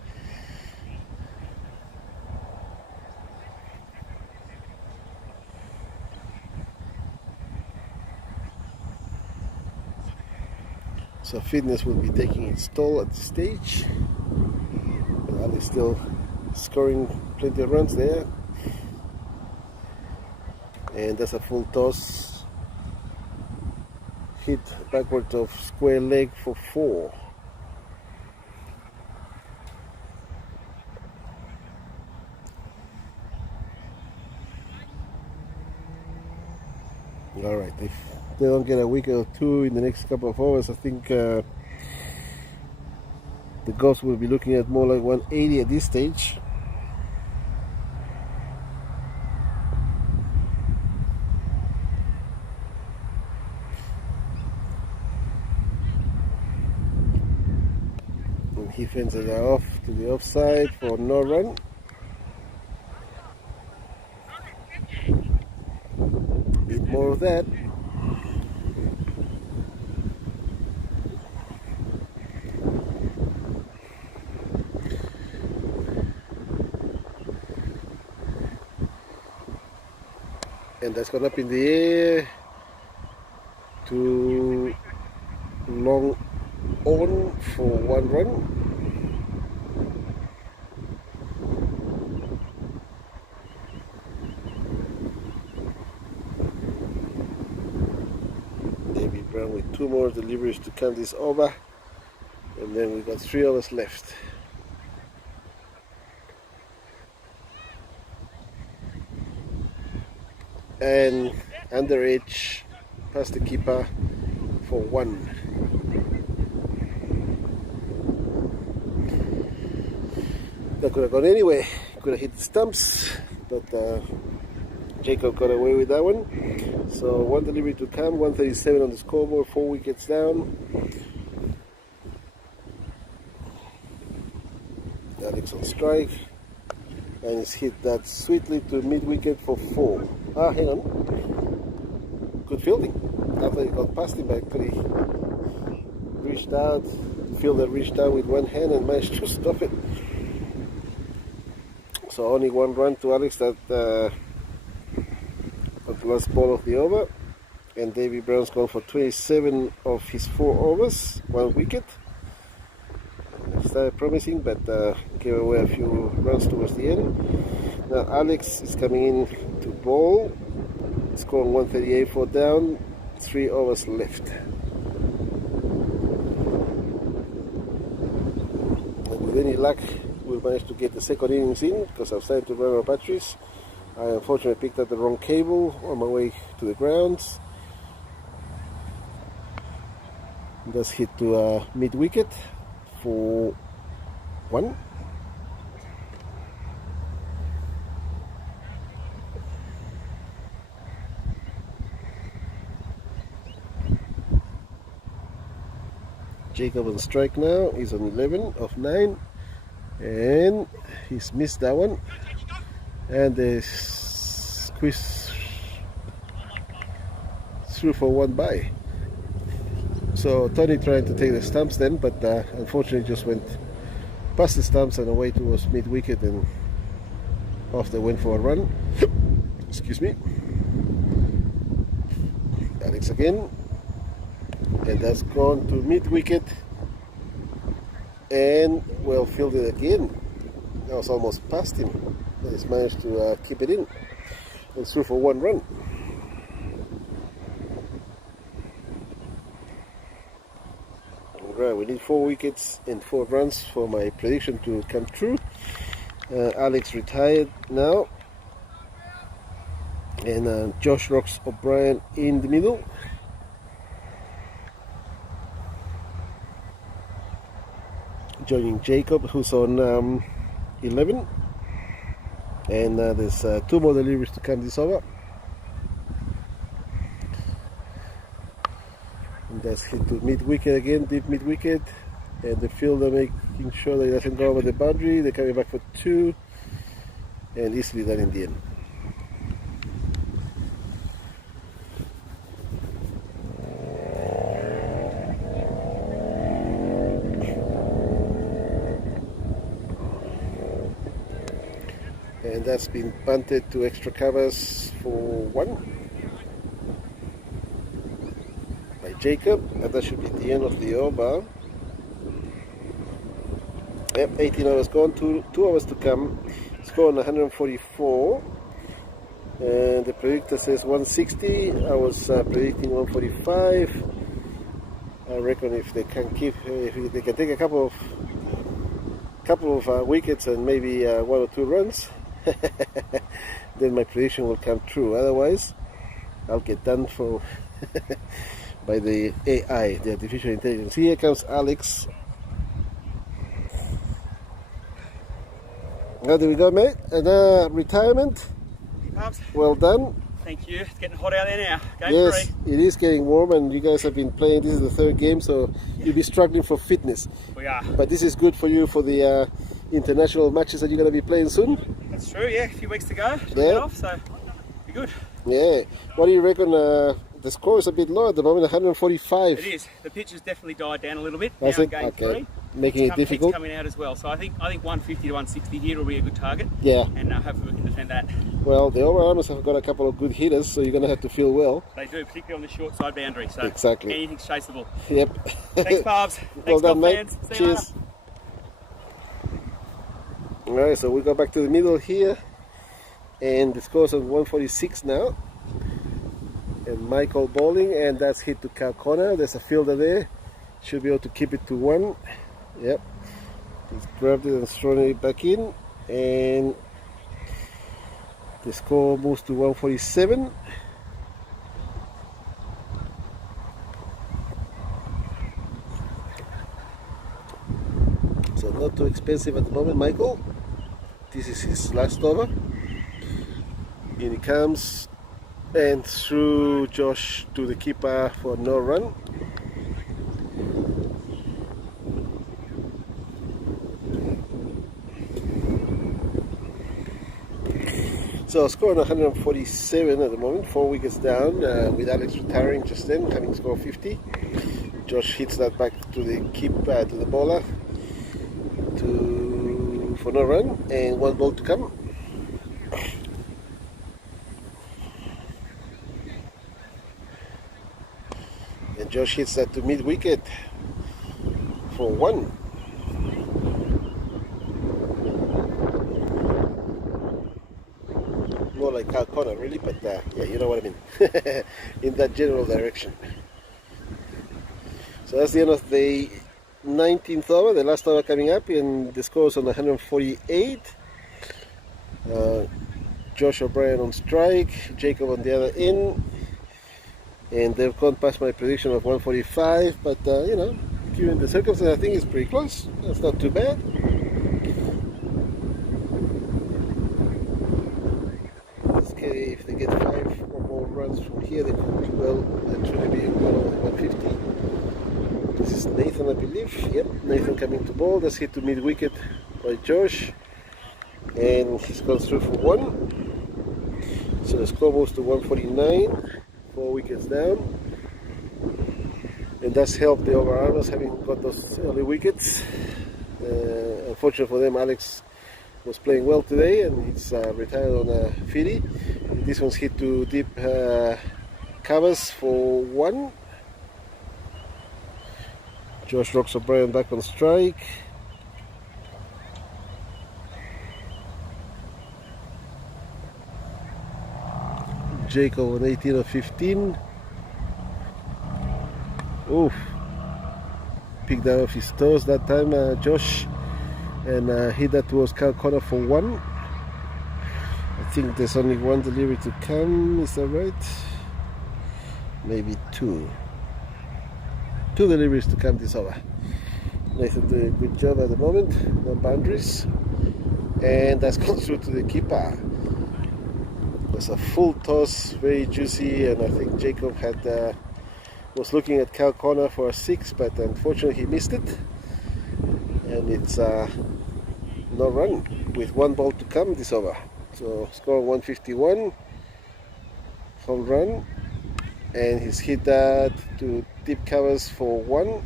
So Fitness will be taking its toll at this stage. But Alex still scoring plenty of runs there. And that's a full toss. Hit backward of square leg for 4. Alright, if they don't get a wicket or two in the next couple of hours, I think the Goffs will be looking at more like 180 at this stage. And he fences it off to the offside for no run. Bit more of that. And that's gone up in the air to long on for 1 run. David Brown with 2 more deliveries to count this over, and then we got 3 overs left. And under edge past the keeper for 1. That could have gone anywhere. Could have hit the stumps, but Jacob got away with that one. So 1 delivery to come, 137 on the scoreboard, 4 wickets down. Alex on strike, and he's hit that sweetly to mid wicket for 4. Ah, hang on. Good fielding. After he got past him, actually reached out. The fielder reached out with one hand and managed to stop it. So only 1 run to Alex that the last ball of the over. And Davy Brown's gone for 27 of his 4 overs, 1 wicket. Started promising, but gave away a few runs towards the end. Now Alex is coming in to bowl, scoring 138 for down, 3 overs left. And with any luck, we'll manage to get the second innings in, because I've started to run out of batteries. I unfortunately picked up the wrong cable on my way to the grounds. That's hit to mid wicket for 1. Jacob on strike now. He's on 11 of 9, and he's missed that one. And the squeeze through for 1 by. So Tony trying to take the stumps then, but unfortunately just went past the stumps and away towards mid wicket, and off they went for a run. Excuse me. Alex again, and that's gone to mid wicket and well fielded again. That was almost past him, but he's managed to keep it in and through for 1 run. Right, we need 4 wickets and 4 runs for my prediction to come true. Alex retired now, and Josh Rocks O'Brien in the middle. Joining Jacob, who's on 11, and there's 2 more deliveries to come this over. That's hit to mid-wicket again, deep mid-wicket. And the fielder making sure that he doesn't go over the boundary. They're coming back for 2. And easily done in the end. And that's been bunted to extra covers for 1 by Jacob, and that should be the end of the over. Yep, 18 hours gone, 2 hours to come. Score on 144, and the predictor says 160. I was predicting 145. I reckon if they can if they can take a couple of wickets and maybe 1 or 2 runs, then my prediction will come true. Otherwise, I'll get done for by the AI, the artificial intelligence. Here comes Alex. How do we go, mate? Another retirement. Well done. Thank you. It's getting hot out there now. Game Yes, 3. it is getting warm, and you guys have been playing. This is the 3rd game, so you'll be struggling for fitness. We are. But this is good for you for the international matches that you're going to be playing soon. That's true, yeah. A few weeks to go. Yeah. Off, so be good. Yeah. What do you reckon? The score is a bit low at the moment, 145. It is. The pitch has definitely died down a little bit. That's now it? in game Okay. 3. Making it difficult. Heat's coming out as well. So I think 150 to 160 here will be a good target. Yeah. And hopefully we can defend that. Well, the Overarmers have got a couple of good hitters, so you're going to have to feel well. They do, particularly on the short side boundary. So Exactly. anything's chaseable. Yep. Thanks, Barbs. Well Thanks, done, golf mate. fans. See you later. Cheers. Alright, so we go back to the middle here, and the score's on 146 now. And Michael bowling, and that's hit to Cal Connor. There's a fielder there. Should be able to keep it to 1. Yep. He's grabbed it and thrown it back in, and the score moves to 147. So not too expensive at the moment, Michael. This is his last over. In he comes, and through Josh to the keeper for no run. So score on 147 at the moment, 4 wickets down, with Alex retiring just then, having scored 50. Josh hits that back to the keeper, to the bowler, for no run, and 1 ball to come. And Josh hits that to mid-wicket for 1. More like Cal Connor, really, but yeah, you know what I mean. In that general direction. So that's the end of the 19th over, the last over coming up, and the score is on 148. Josh O'Brien on strike, Jacob on the other end, and they've gone past my prediction of 145, but you know, given the circumstances, I think it's pretty close. That's not too bad. Okay, if they get 5 or more runs from here, they could well actually be well over 150. This is Nathan, I believe. Yep, Nathan coming to ball. That's hit to mid-wicket by Josh, and he's gone through for 1. So the score moves to 149, 4 wickets down, and that's helped the Overarmers having got those early wickets. Unfortunately for them, Alex was playing well today, and he's retired on a 50. This one's hit to deep covers for 1. Josh rocks O'Brien back on strike. Jacob on 18 or 15. Oof. Picked that off his toes that time, Josh. And hit that towards Cal Connor for 1. I think there's only 1 delivery to come, is that right? Maybe 2. 2 deliveries to come this over. Nathan doing a good job at the moment, no boundaries. And that's gone through to the keeper. There's a full toss, very juicy, and I think Jacob had Was looking at Cal Connor for a 6, but unfortunately he missed it. And it's no run with 1 ball to come this over. So score 151, home run, and he's hit that to deep covers for 1,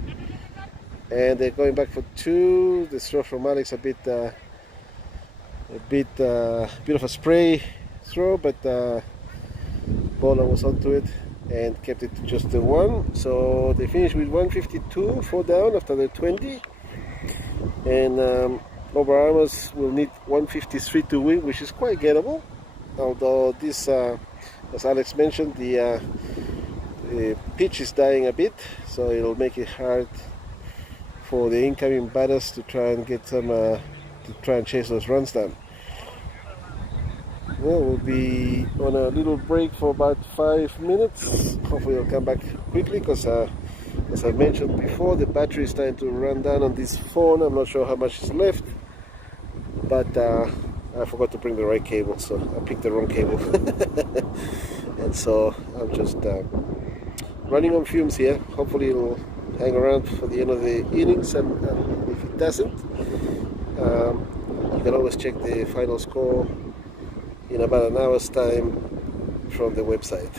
and they're going back for 2. The throw from Alex a bit of a spray throw, but bowler was onto it and kept it to just the 1. So they finished with 152, 4 down after the 20, and Overarmers will need 153 to win, which is quite gettable. Although this, as Alex mentioned, the pitch is dying a bit, so it'll make it hard for the incoming batters to try and get some, to try and chase those runs down. Well, we'll be on a little break for about 5 minutes. Hopefully it'll come back quickly because, as I mentioned before, the battery is starting to run down on this phone. I'm not sure how much is left, but I forgot to bring the right cable, so I picked the wrong cable. And so I'm just running on fumes here. Hopefully it'll hang around for the end of the innings, and if it doesn't, you can always check the final score in about an hour's time from the website.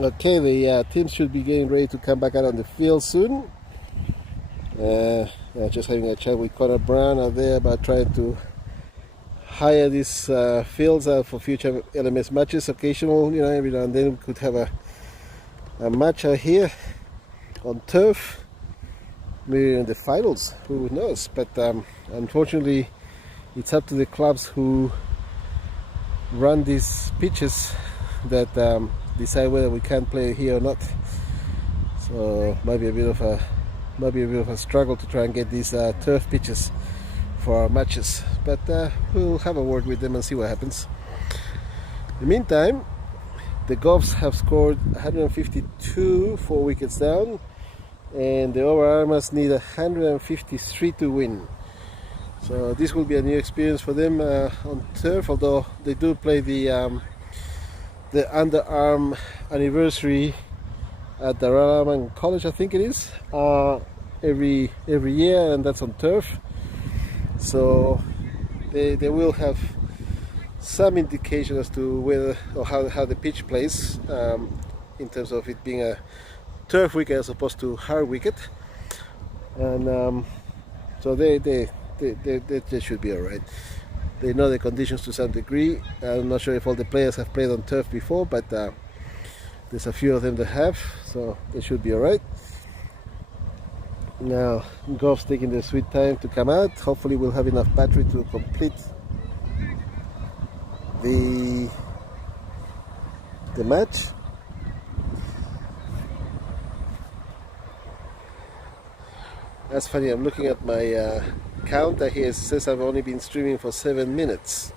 Okay, the teams should be getting ready to come back out on the field soon. Just having a chat with Connor Brown out there about trying to hire these fields for future LMS matches. Occasional, every now and then we could have a match out here on turf, maybe in the finals, who knows. But unfortunately, it's up to the clubs who run these pitches that decide whether we can play here or not. So might be a bit of a struggle to try and get these turf pitches for our matches, but we'll have a word with them and see what happens. In the meantime, the Goffs have scored 152, 4 wickets down, and the Overarmers need 153 to win. So this will be a new experience for them on turf, although they do play the underarm anniversary at the Ralaman College, I think it is, every year, and that's on turf. So they will have some indication as to whether or how the pitch plays in terms of it being a turf wicket as opposed to hard wicket, and so they should be all right. They know the conditions to some degree. I'm not sure if all the players have played on turf before, but there's a few of them that have, so they should be all right. Now, Goff's taking the sweet time to come out. Hopefully we'll have enough battery to complete the match. That's funny, I'm looking at my counter here. It says I've only been streaming for 7 minutes,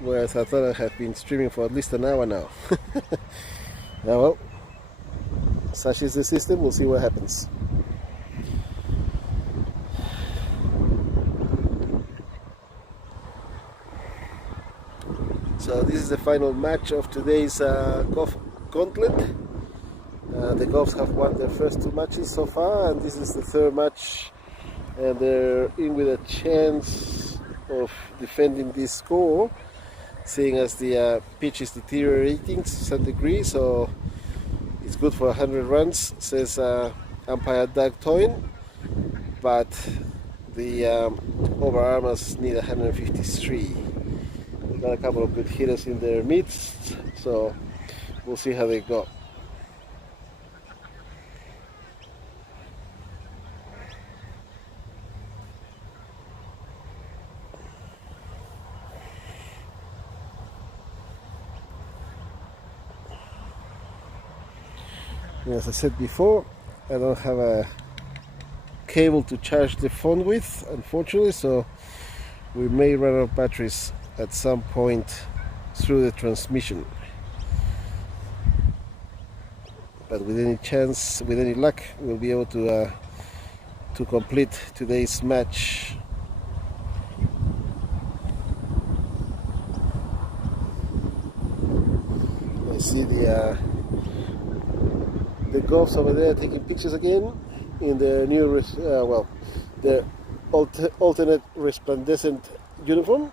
whereas I thought I have been streaming for at least an hour now. Now, well, such is the system. We'll see what happens. So this is the final match of today's golf gauntlet. The Goffs have won their first 2 matches so far, and this is the 3rd match, and they're in with a chance of defending this score, seeing as the pitch is deteriorating to some degree. So it's good for 100 runs, says umpire Doug Toyne, but the Overarmers need 153. They've got a couple of good hitters in their midst, so we'll see how they go. As I said before, I don't have a cable to charge the phone with, unfortunately, so we may run out of batteries at some point through the transmission. But with any luck, we'll be able to complete today's match. I see the Goffs over there taking pictures again in their new, their alternate resplendescent uniform.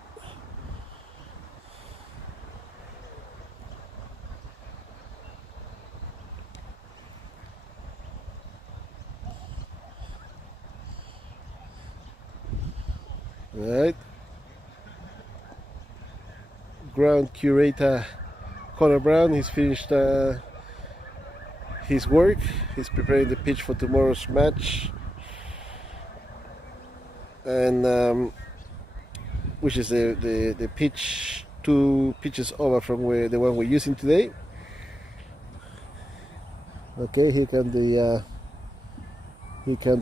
Right. Ground curator Connor Brown, he's finished his work. He's preparing the pitch for tomorrow's match, and which is the pitch 2 pitches over from the one we're using today. Okay, here come the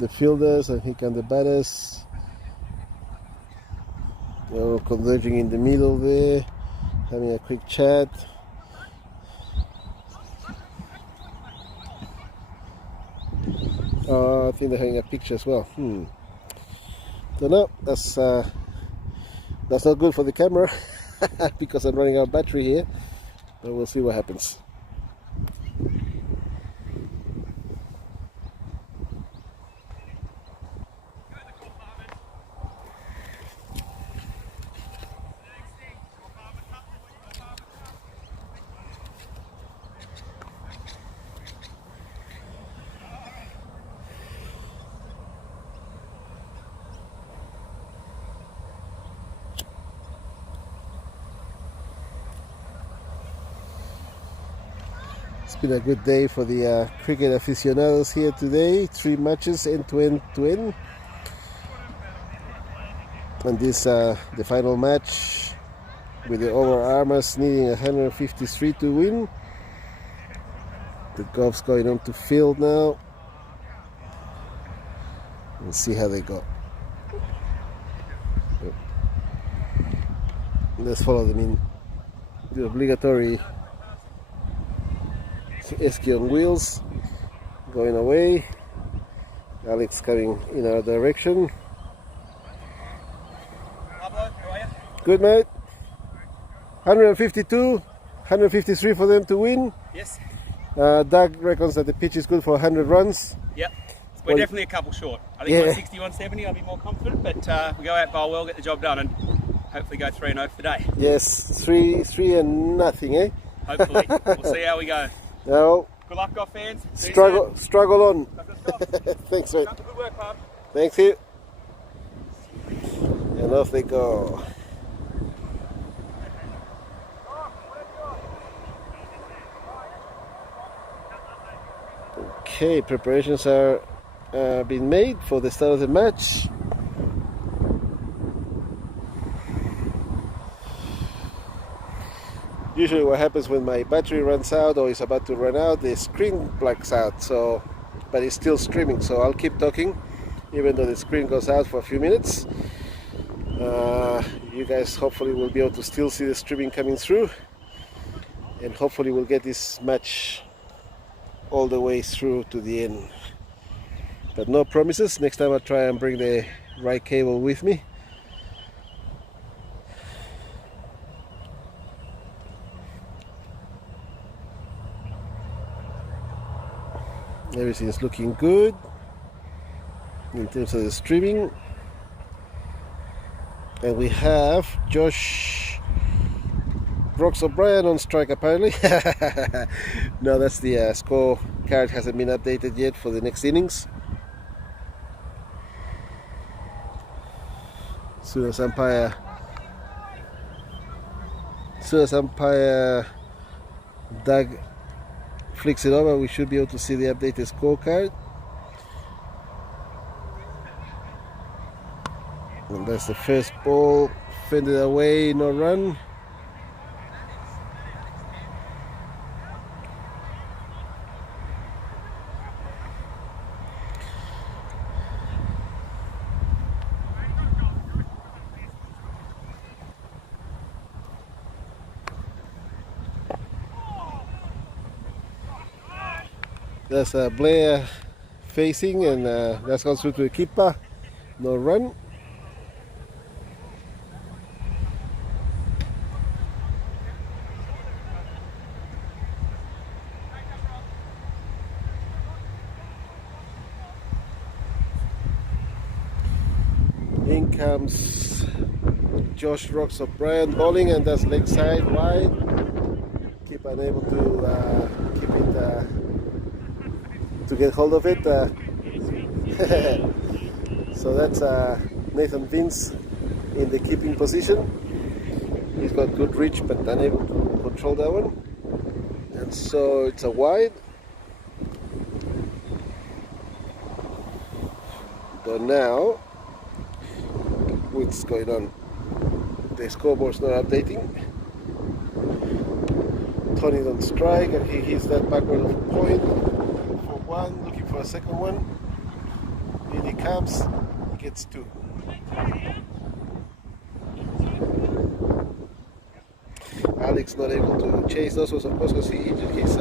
fielders and here come the batters. They're all converging in the middle there, having a quick chat. I think they're having a picture as well. Don't know. That's not good for the camera because I'm running out of battery here. But we'll see what happens. It's been a good day for the cricket aficionados here today. 3 matches end to end. And this the final match with the Overarmers needing 153 to win. The Govs going on to field now. We'll see how they go. Let's follow them in the obligatory esky on wheels, going away. Alex coming in our direction. Good, mate. 152, 153 for them to win. Yes. Doug reckons that the pitch is good for 100 runs. Yep. We're definitely a couple short. I think 160, 170, I'll be more confident, but we go out, bowl well, get the job done, and hopefully go 3-0 for the day. Yes, 3 and nothing, eh? Hopefully. We'll see how we go. Now, good luck, Goff fans. struggle on. Thanks, mate. Good work, Pub. Thanks, you. And off they go. Okay, preparations are being made for the start of the match. Usually what happens when my battery runs out or is about to run out, the screen blacks out, so but it's still streaming, so I'll keep talking even though the screen goes out for a few minutes. You guys hopefully will be able to still see the streaming coming through, and hopefully we'll get this match all the way through to the end. But no promises. Next time I'll try and bring the right cable with me. Everything is looking good in terms of the streaming, and we have Josh Brooks O'Brien on strike apparently. No, that's the score card hasn't been updated yet for the next innings. Soon as umpire Doug flicks it over, we should be able to see the updated scorecard. And that's the first ball, fended away, no run. That's Blair facing, and that's gone through to the keeper. No run. In comes Josh Rocks O'Brien bowling, and that's leg side wide. Keeper unable to keep it. To get hold of it. So that's Nathan Vince in the keeping position. He's got good reach but unable to control that one, and so it's a wide. So now what's going on? The scoreboard's not updating. Tony's on strike and he hits that backward of a point. One, looking for a second one. In he comes, he gets 2. Alex not able to chase those ones, of course, because he injured his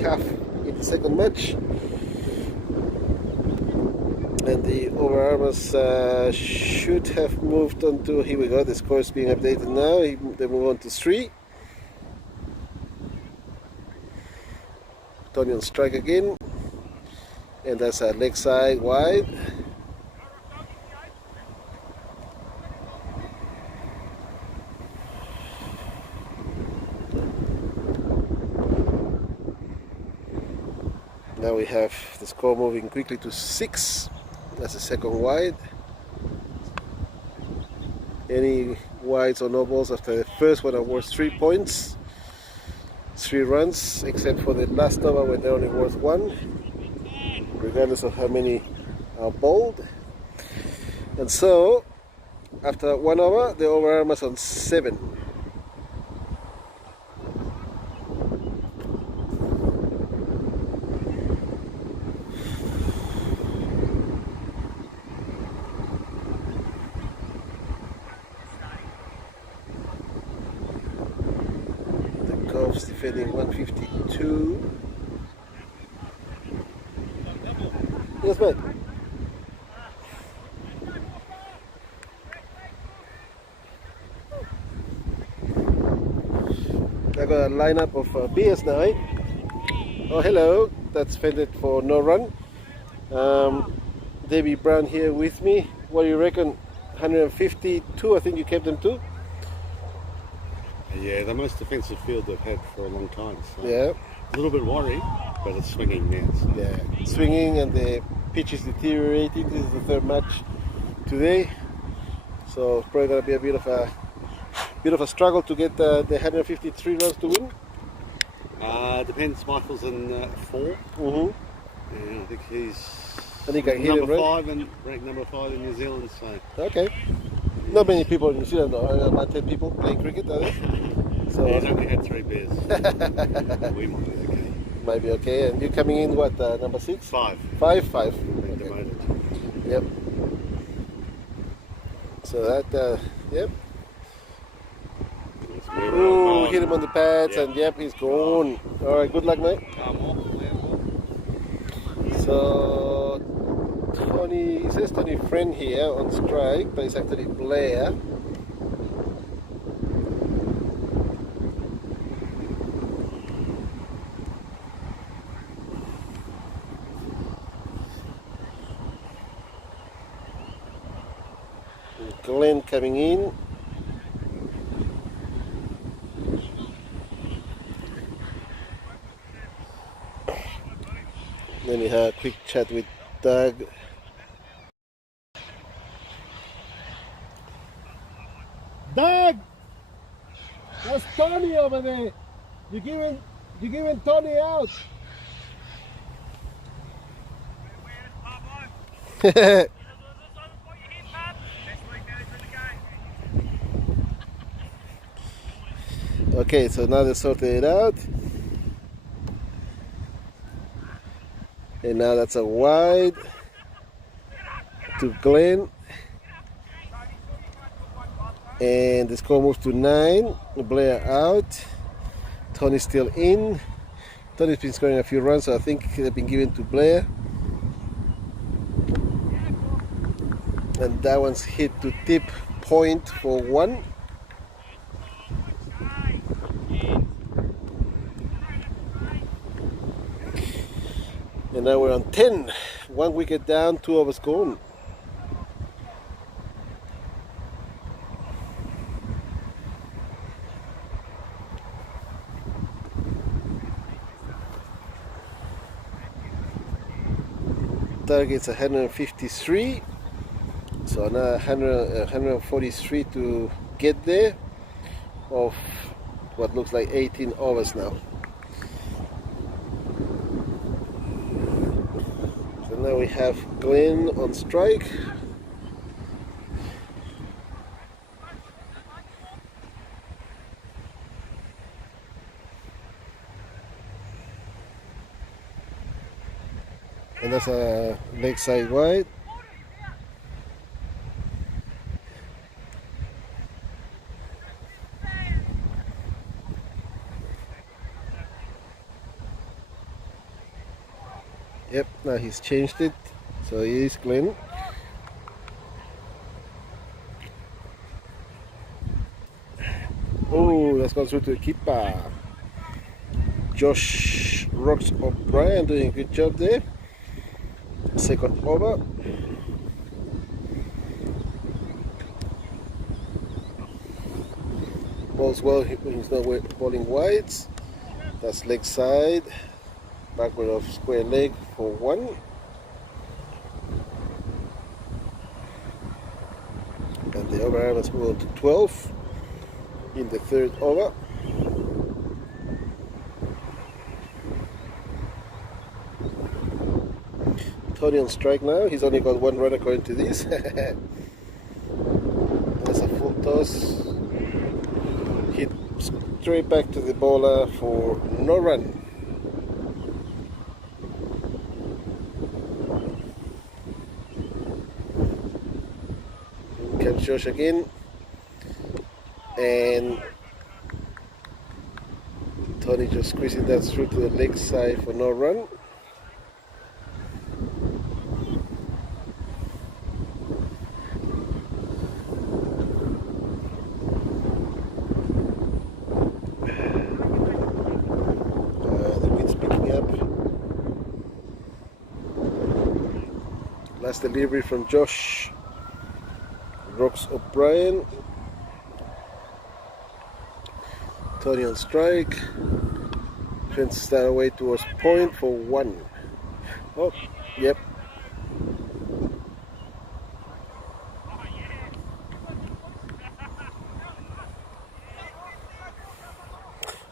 calf in the second match. And the Overarmers should have moved on to, here we go, the score is being updated now. They move on to 3. Tony on strike again. And that's a leg side wide. Now we have the score moving quickly to 6. That's the second wide. Any wides or no balls after the first one are worth 3 points. 3 runs, except for the last over when they're only worth 1, regardless of how many are bowled. And so, after 1 over, the Overarmers on 7. Defending 152. Yes, mate. I got a lineup of beers now, eh? Oh, hello. That's fended for no run. Debbie Brown here with me. What do you reckon? 152, I think you kept them too? Yeah, the most defensive field they've had for a long time. So Yeah. a little bit worried, but it's swinging now. So. Yeah, swinging and the pitch is deteriorating. This is the 3rd match today, so it's probably going to be a bit of a struggle to get the 153 runs to win. Depends. Michael's in 4. Mm-hmm. Yeah, I think he's I think I hit him, number right? 5 and ranked number 5 in New Zealand. So Okay. Not many people in New Zealand though. About 10 people playing cricket, are there? So he's only had 3 beers. We might be okay. might be okay. And you're coming in what, number 6? 5. 5. Been Okay. demoted. Yep. So that, yep. Let's move Ooh, on. hit him on the pads, Yep. and yep, he's gone. All right, good luck, mate. So Tony, it says Tony Friend here on strike, but it's actually Blair. Glenn coming in. Then we had a quick chat with Doug. Doug! That's Tony over there. You're giving Tony out. Okay, so now they sorted it out. And now that's a wide to Glenn. And the score moves to 9. Blair out. Tony's still in. Tony's been scoring a few runs, so I think they've been given to Blair. And that one's hit to tip point for 1. And now we're on 10. 1 wicket down, 2 overs gone. Target's 153. So now 143 to get there of what looks like 18 overs now. So now we have Glenn on strike. And that's a leg side wide. Yep, now he's changed it. So he is Glenn. Oh, that's gone through to the keeper. Josh Rocks O'Brien doing a good job there. Second over. Balls well, he's not bowling wides. That's leg side. Backward of square leg for 1. And the Overarmers move on to 12 in the 3rd over. Tony on strike now. He's only got one run according to this. That's a full toss. Hit straight back to the bowler for no run. Here comes Josh again. And Tony just squeezing that through to the leg side for no run. The wind's picking up. Last delivery from Josh. Rocks O'Brien. Tony on strike. Fence that away towards point for one. Oh, yep.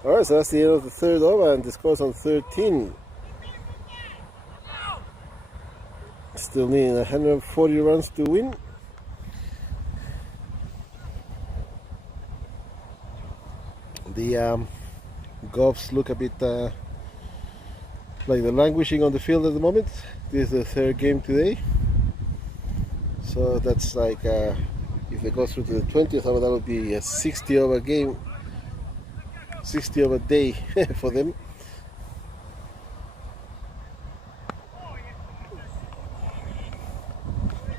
Alright, so that's the end of the third over, and the score's on 13. Still needing 140 runs to win. The Goffs look a bit like they're languishing on the field at the moment. This is the third game today. So that's like, if they go through to the 20th over, that would be a 60 over game, 60 over day for them.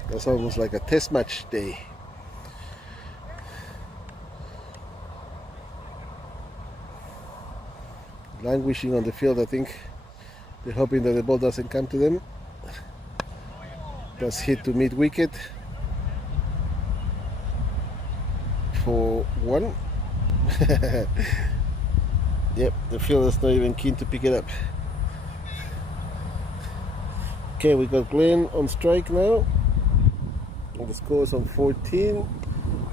That's almost like a test match day. Languishing on the field, I think. They're hoping that the ball doesn't come to them. That's hit to mid wicket for one. Yep, the fielder's not even keen to pick it up. Okay, we got Glenn on strike now. And the score is on 14.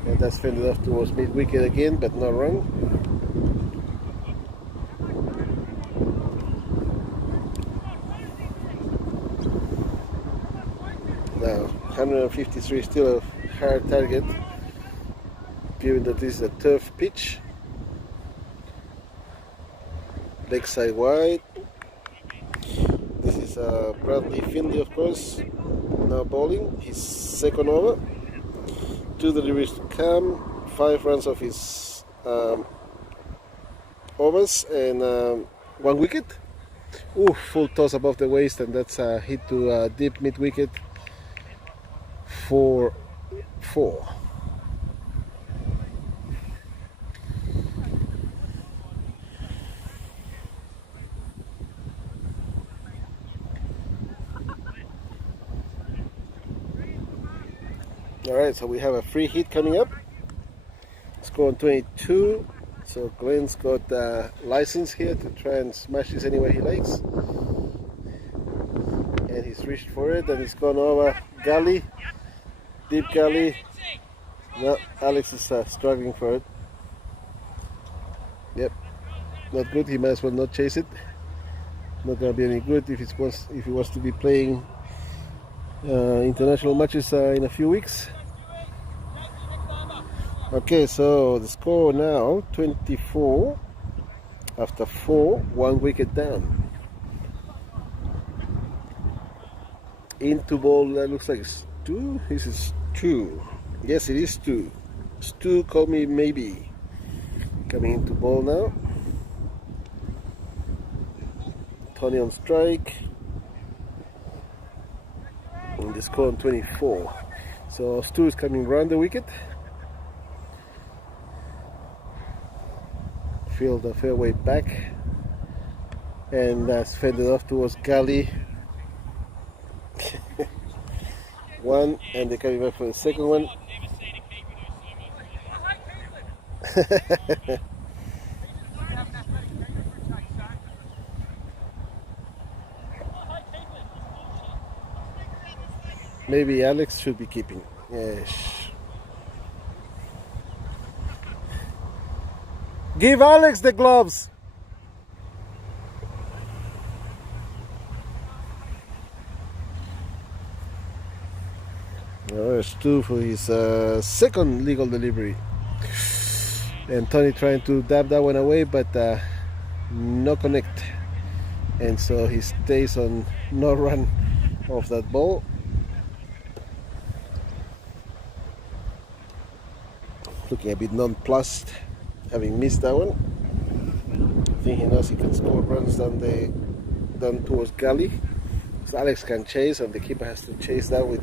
And that's fended off towards mid wicket again, but no run. Now, 153 still a hard target, given that this is a turf pitch. Leg side wide. This is Bradley Finley, of course, now bowling. His second over. 2 deliveries to come, 5 runs off his overs, and 1 wicket. Ooh, full toss above the waist, and that's a hit to deep mid wicket. 4-4. Alright, so we have a free hit coming up. Score on 22. So Glenn's got a license here to try and smash this anywhere he likes. And he's reached for it, and he's gone over gully. Deep gully. No, Alex is struggling for it. Yep, not good. He might as well not chase it. Not gonna be any good if he wants to be playing international matches in a few weeks. Okay, so the score now 24 after 4, 1 wicket down. Into ball, that looks like it's 2. This is 2. Yes, it is 2. Stu, call me maybe. Coming into ball now. Tony on strike. And the score on 24. So Stu is coming round the wicket. Field the fairway back. And that's fended off towards gully. 1, and they're coming back for the second one. Maybe Alex should be keeping. Yes. Give Alex the gloves. There's Stu for his second legal delivery. And Tony trying to dab that one away, but no connect. And so he stays on no run of that ball. Looking a bit nonplussed, having missed that one. I think he knows he can score runs down towards gully. So Alex can chase, and the keeper has to chase that with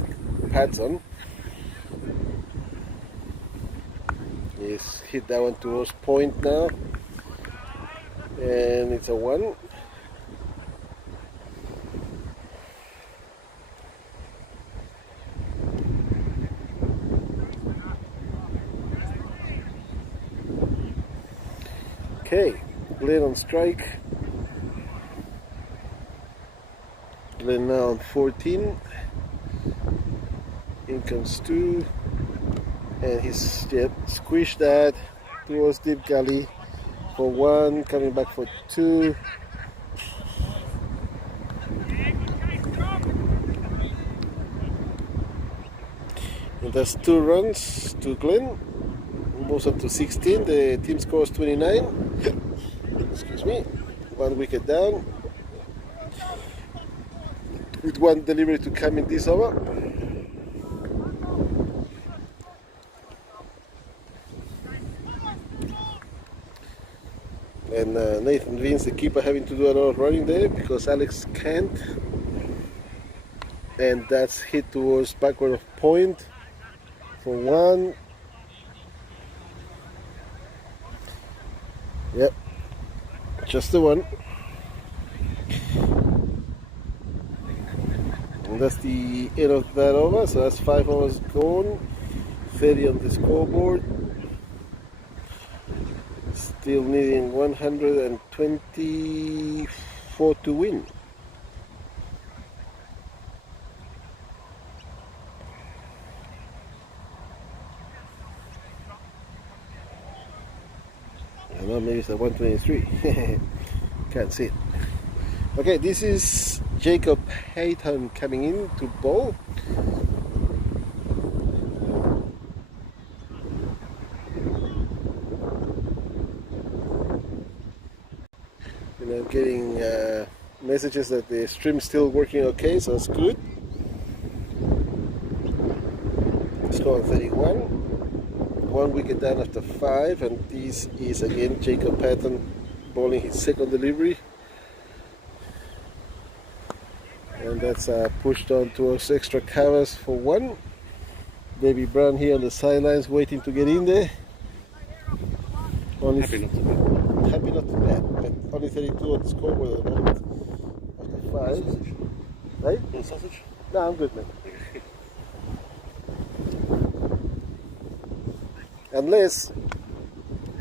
pads on. He's hit that one towards point now, and it's a 1. Okay, Glenn on strike. Glenn now on 14. In comes 2. And he's squished that towards deep gully for 1, coming back for 2. And that's 2 runs to Glenn. Moves up to 16. The team scores 29. Excuse me. 1 wicket down. With 1 delivery to come in this over. And Nathan Vince, the keeper, having to do a lot of running there because Alex can't. And that's hit towards backward of point for 1. Yep, just the 1. And that's the end of that over. So that's 5 overs gone. 30 on the scoreboard. Still needing 124 to win. I know, maybe it's a 123. Can't see it. Okay, this is Jacob Hayton coming in to bowl. And I'm getting messages that the stream's still working okay, so that's good. Score on 31. 1 wicket down after 5, and this is again Jacob Patton bowling his second delivery. And that's pushed on towards extra covers for 1. Baby Brown here on the sidelines waiting to get in there. Only Happy not to bet. Happy not to bet, but only 32 on the scoreboard at the moment. After 5. Right? Want sausage? No, I'm good, man. Unless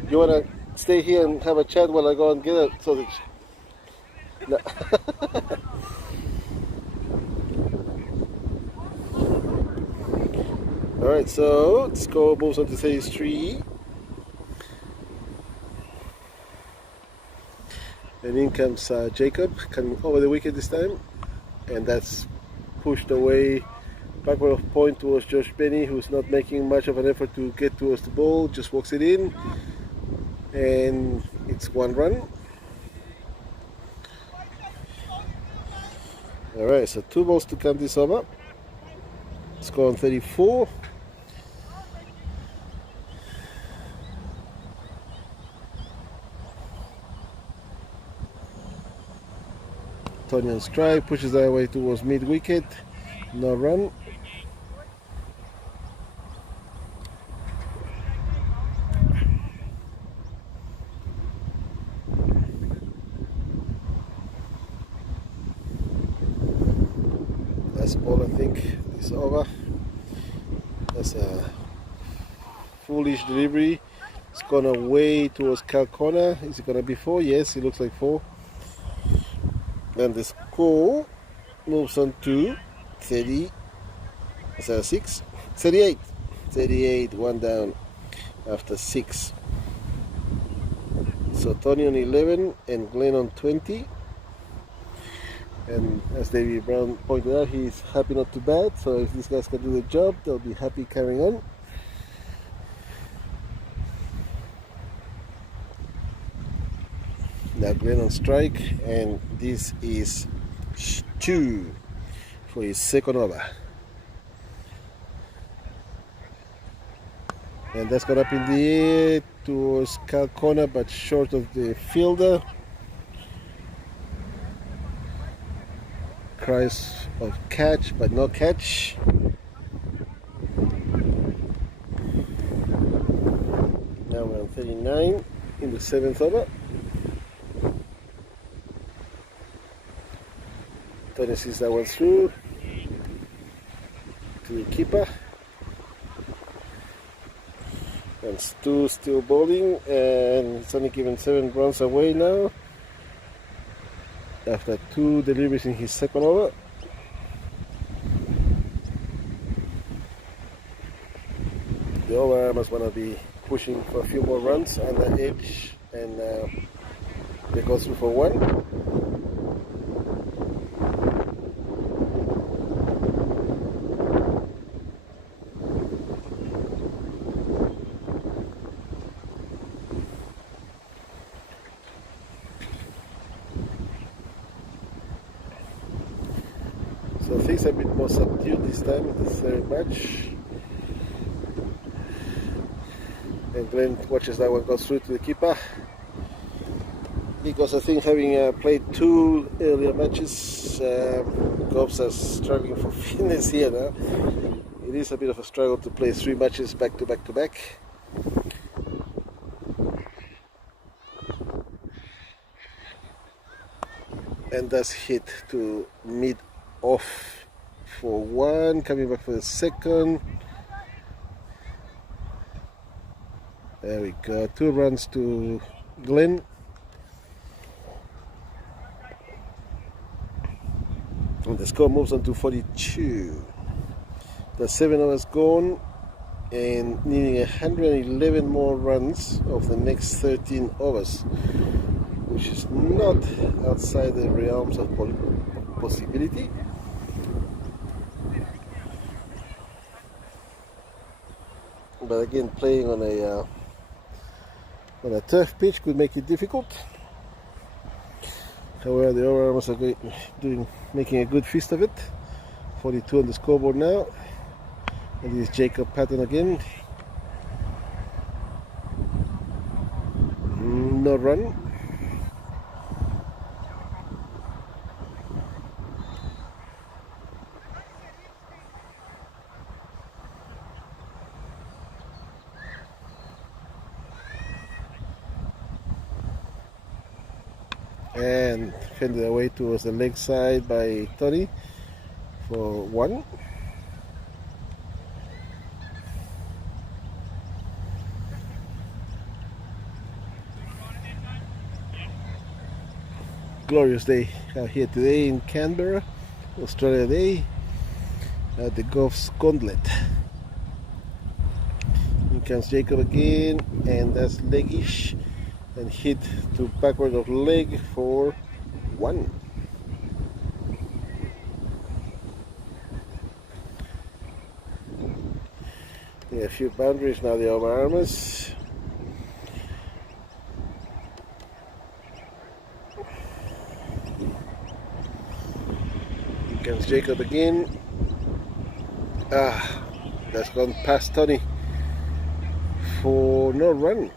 you want to stay here and have a chat while I go and get a sausage. No. Alright, so the score moves on to 33. And in comes Jacob, coming over the wicket this time. And that's pushed away backward of point towards Josh Benny, who's not making much of an effort to get towards the ball, just walks it in. And it's 1 run. Alright, so 2 balls to come this over. Score on 34. Tony on strike, pushes that away towards mid wicket, no run. Last ball, I think, is over. That's a foolish delivery. It's gone away towards Cal corner. Is it going to be 4? Yes, it looks like 4. And the score moves on to 30. Is that 6? 38. 38, 1 down after 6. So Tony on 11 and Glenn on 20. And as David Brown pointed out, he's happy not to bat, so if these guys can do the job, they'll be happy carrying on. Now Glenn on strike, and this is Stu for his second over. And that's got up in the air towards Cal corner, but short of the fielder. Cries of catch, but no catch. Now we're on 39 in the 7th over. Tony sees that one through to the keeper. And Stu still bowling, and it's only given 7 runs away now after 2 deliveries in his second over. The Overarmers want to be pushing for a few more runs on the edge, and they go through for 1. So things are a bit more subdued this time in the 3rd match. And Glenn watches that one go through to the keeper. Because I think having played 2 earlier matches, Gobbs are struggling for fitness here now. It is a bit of a struggle to play 3 matches back to back to back. And that's hit to mid off for 1, coming back for the 2nd. There we go, 2 runs to Glenn. And the score moves on to 42. The 7 overs gone, and needing 111 more runs of the next 13 overs, which is not outside the realms of possibility. But again, playing on a turf pitch could make it difficult. However, the Overarmers are making a good fist of it. 42 on the scoreboard now. And this is Jacob Patton again. No run. And fended away towards the leg side by Tony for 1. Glorious day out here today in Canberra, Australia Day, at the Goff's Gauntlet. Here comes Jacob again, and that's leggish. And hit to backward of leg for 1. Yeah, a few boundaries now, the Overarmers. Here comes Jacob again. That's gone past Tony for no run.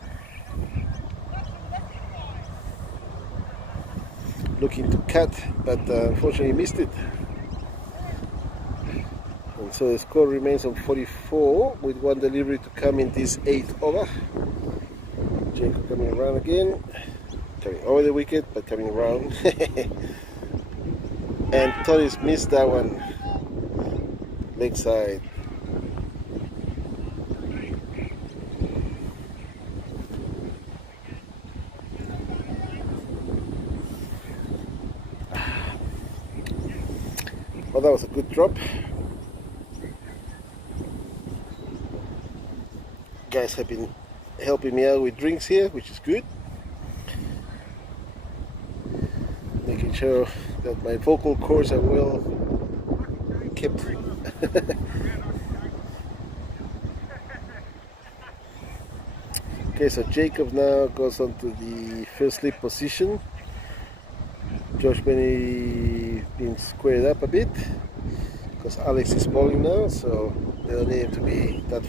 Looking to cut, but unfortunately missed it. And so the score remains on 44 with 1 delivery to come in this 8th over. Jacob coming around again, coming over the wicket but coming around. And Tony's missed that one, leg side. Well, that was a good drop. Guys have been helping me out with drinks here, which is good. Making sure sure that my vocal cords are well kept. Okay, so Jacob now goes on to the first slip position. Josh Benny being squared up a bit because Alex is bowling now, so they don't need him to be that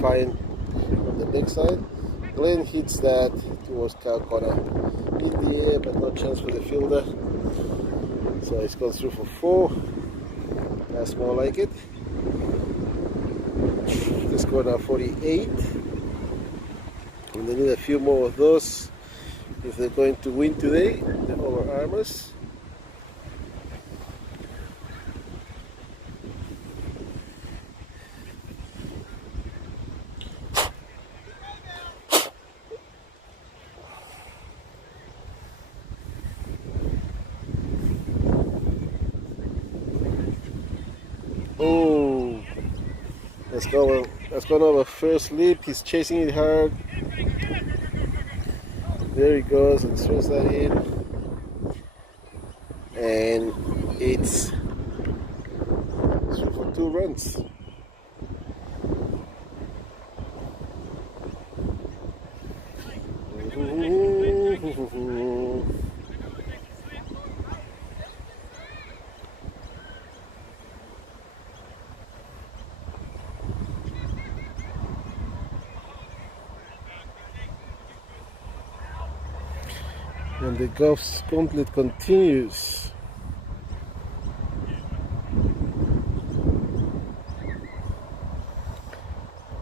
fine on the next side. Glenn hits that towards cow corner in the air, but no chance for the fielder. So it's gone through for 4. That's more like it. The score now 48. And they need a few more of those if they're going to win today, the Overarmers. Oh, that's gone over first leap. He's chasing it hard. There he goes and throws that in, and it's through for 2 runs. And the golf gauntlet continues.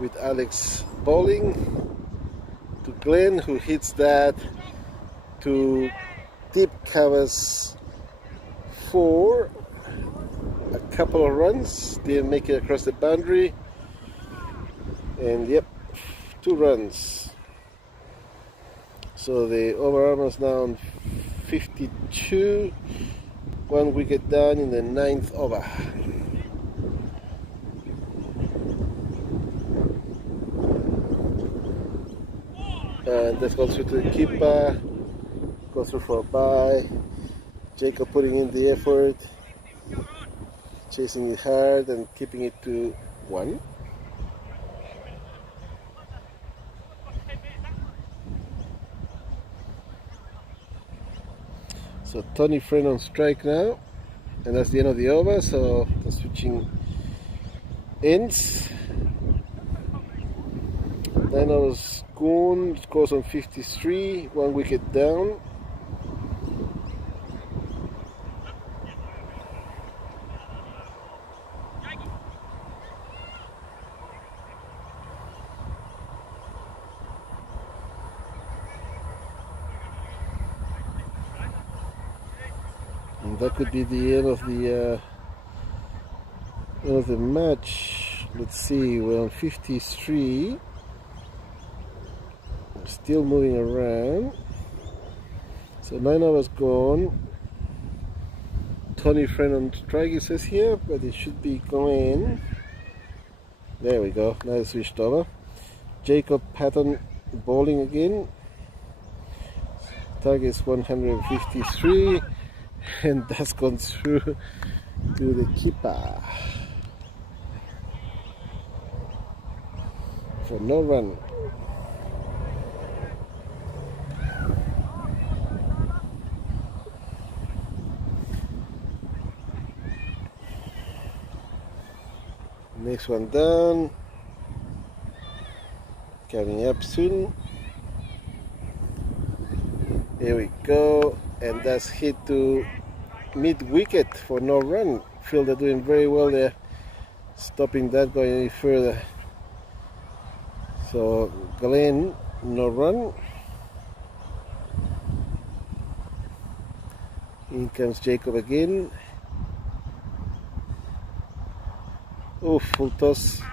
With Alex bowling to Glenn, who hits that to deep covers 4. A couple of runs, didn't make it across the boundary. And yep, 2 runs. So the Overarmers now on 52, 1 wicket down in the 9th over. And let's go through to the keeper, go through for a bye. Jacob putting in the effort, chasing it hard and keeping it to 1. So Tony Friend on strike now, and that's the end of the over, so the switching ends. 9 overs gone, scores on 53, 1 wicket down. And that could be the end of the match. Let's see, we're on 53. Still moving around. So 9 hours gone. Tony Friend on strike, it says here, but it should be going. There we go. Now it's switched over. Jacob Patton bowling again. Target is 153. And that's gone through to the keeper for no run. Next one down, coming up soon. Here we go, and that's hit to mid-wicket for no run. Fielder doing very well there, stopping that going any further. So Glenn, no run. In comes Jacob again. Oh, full toss.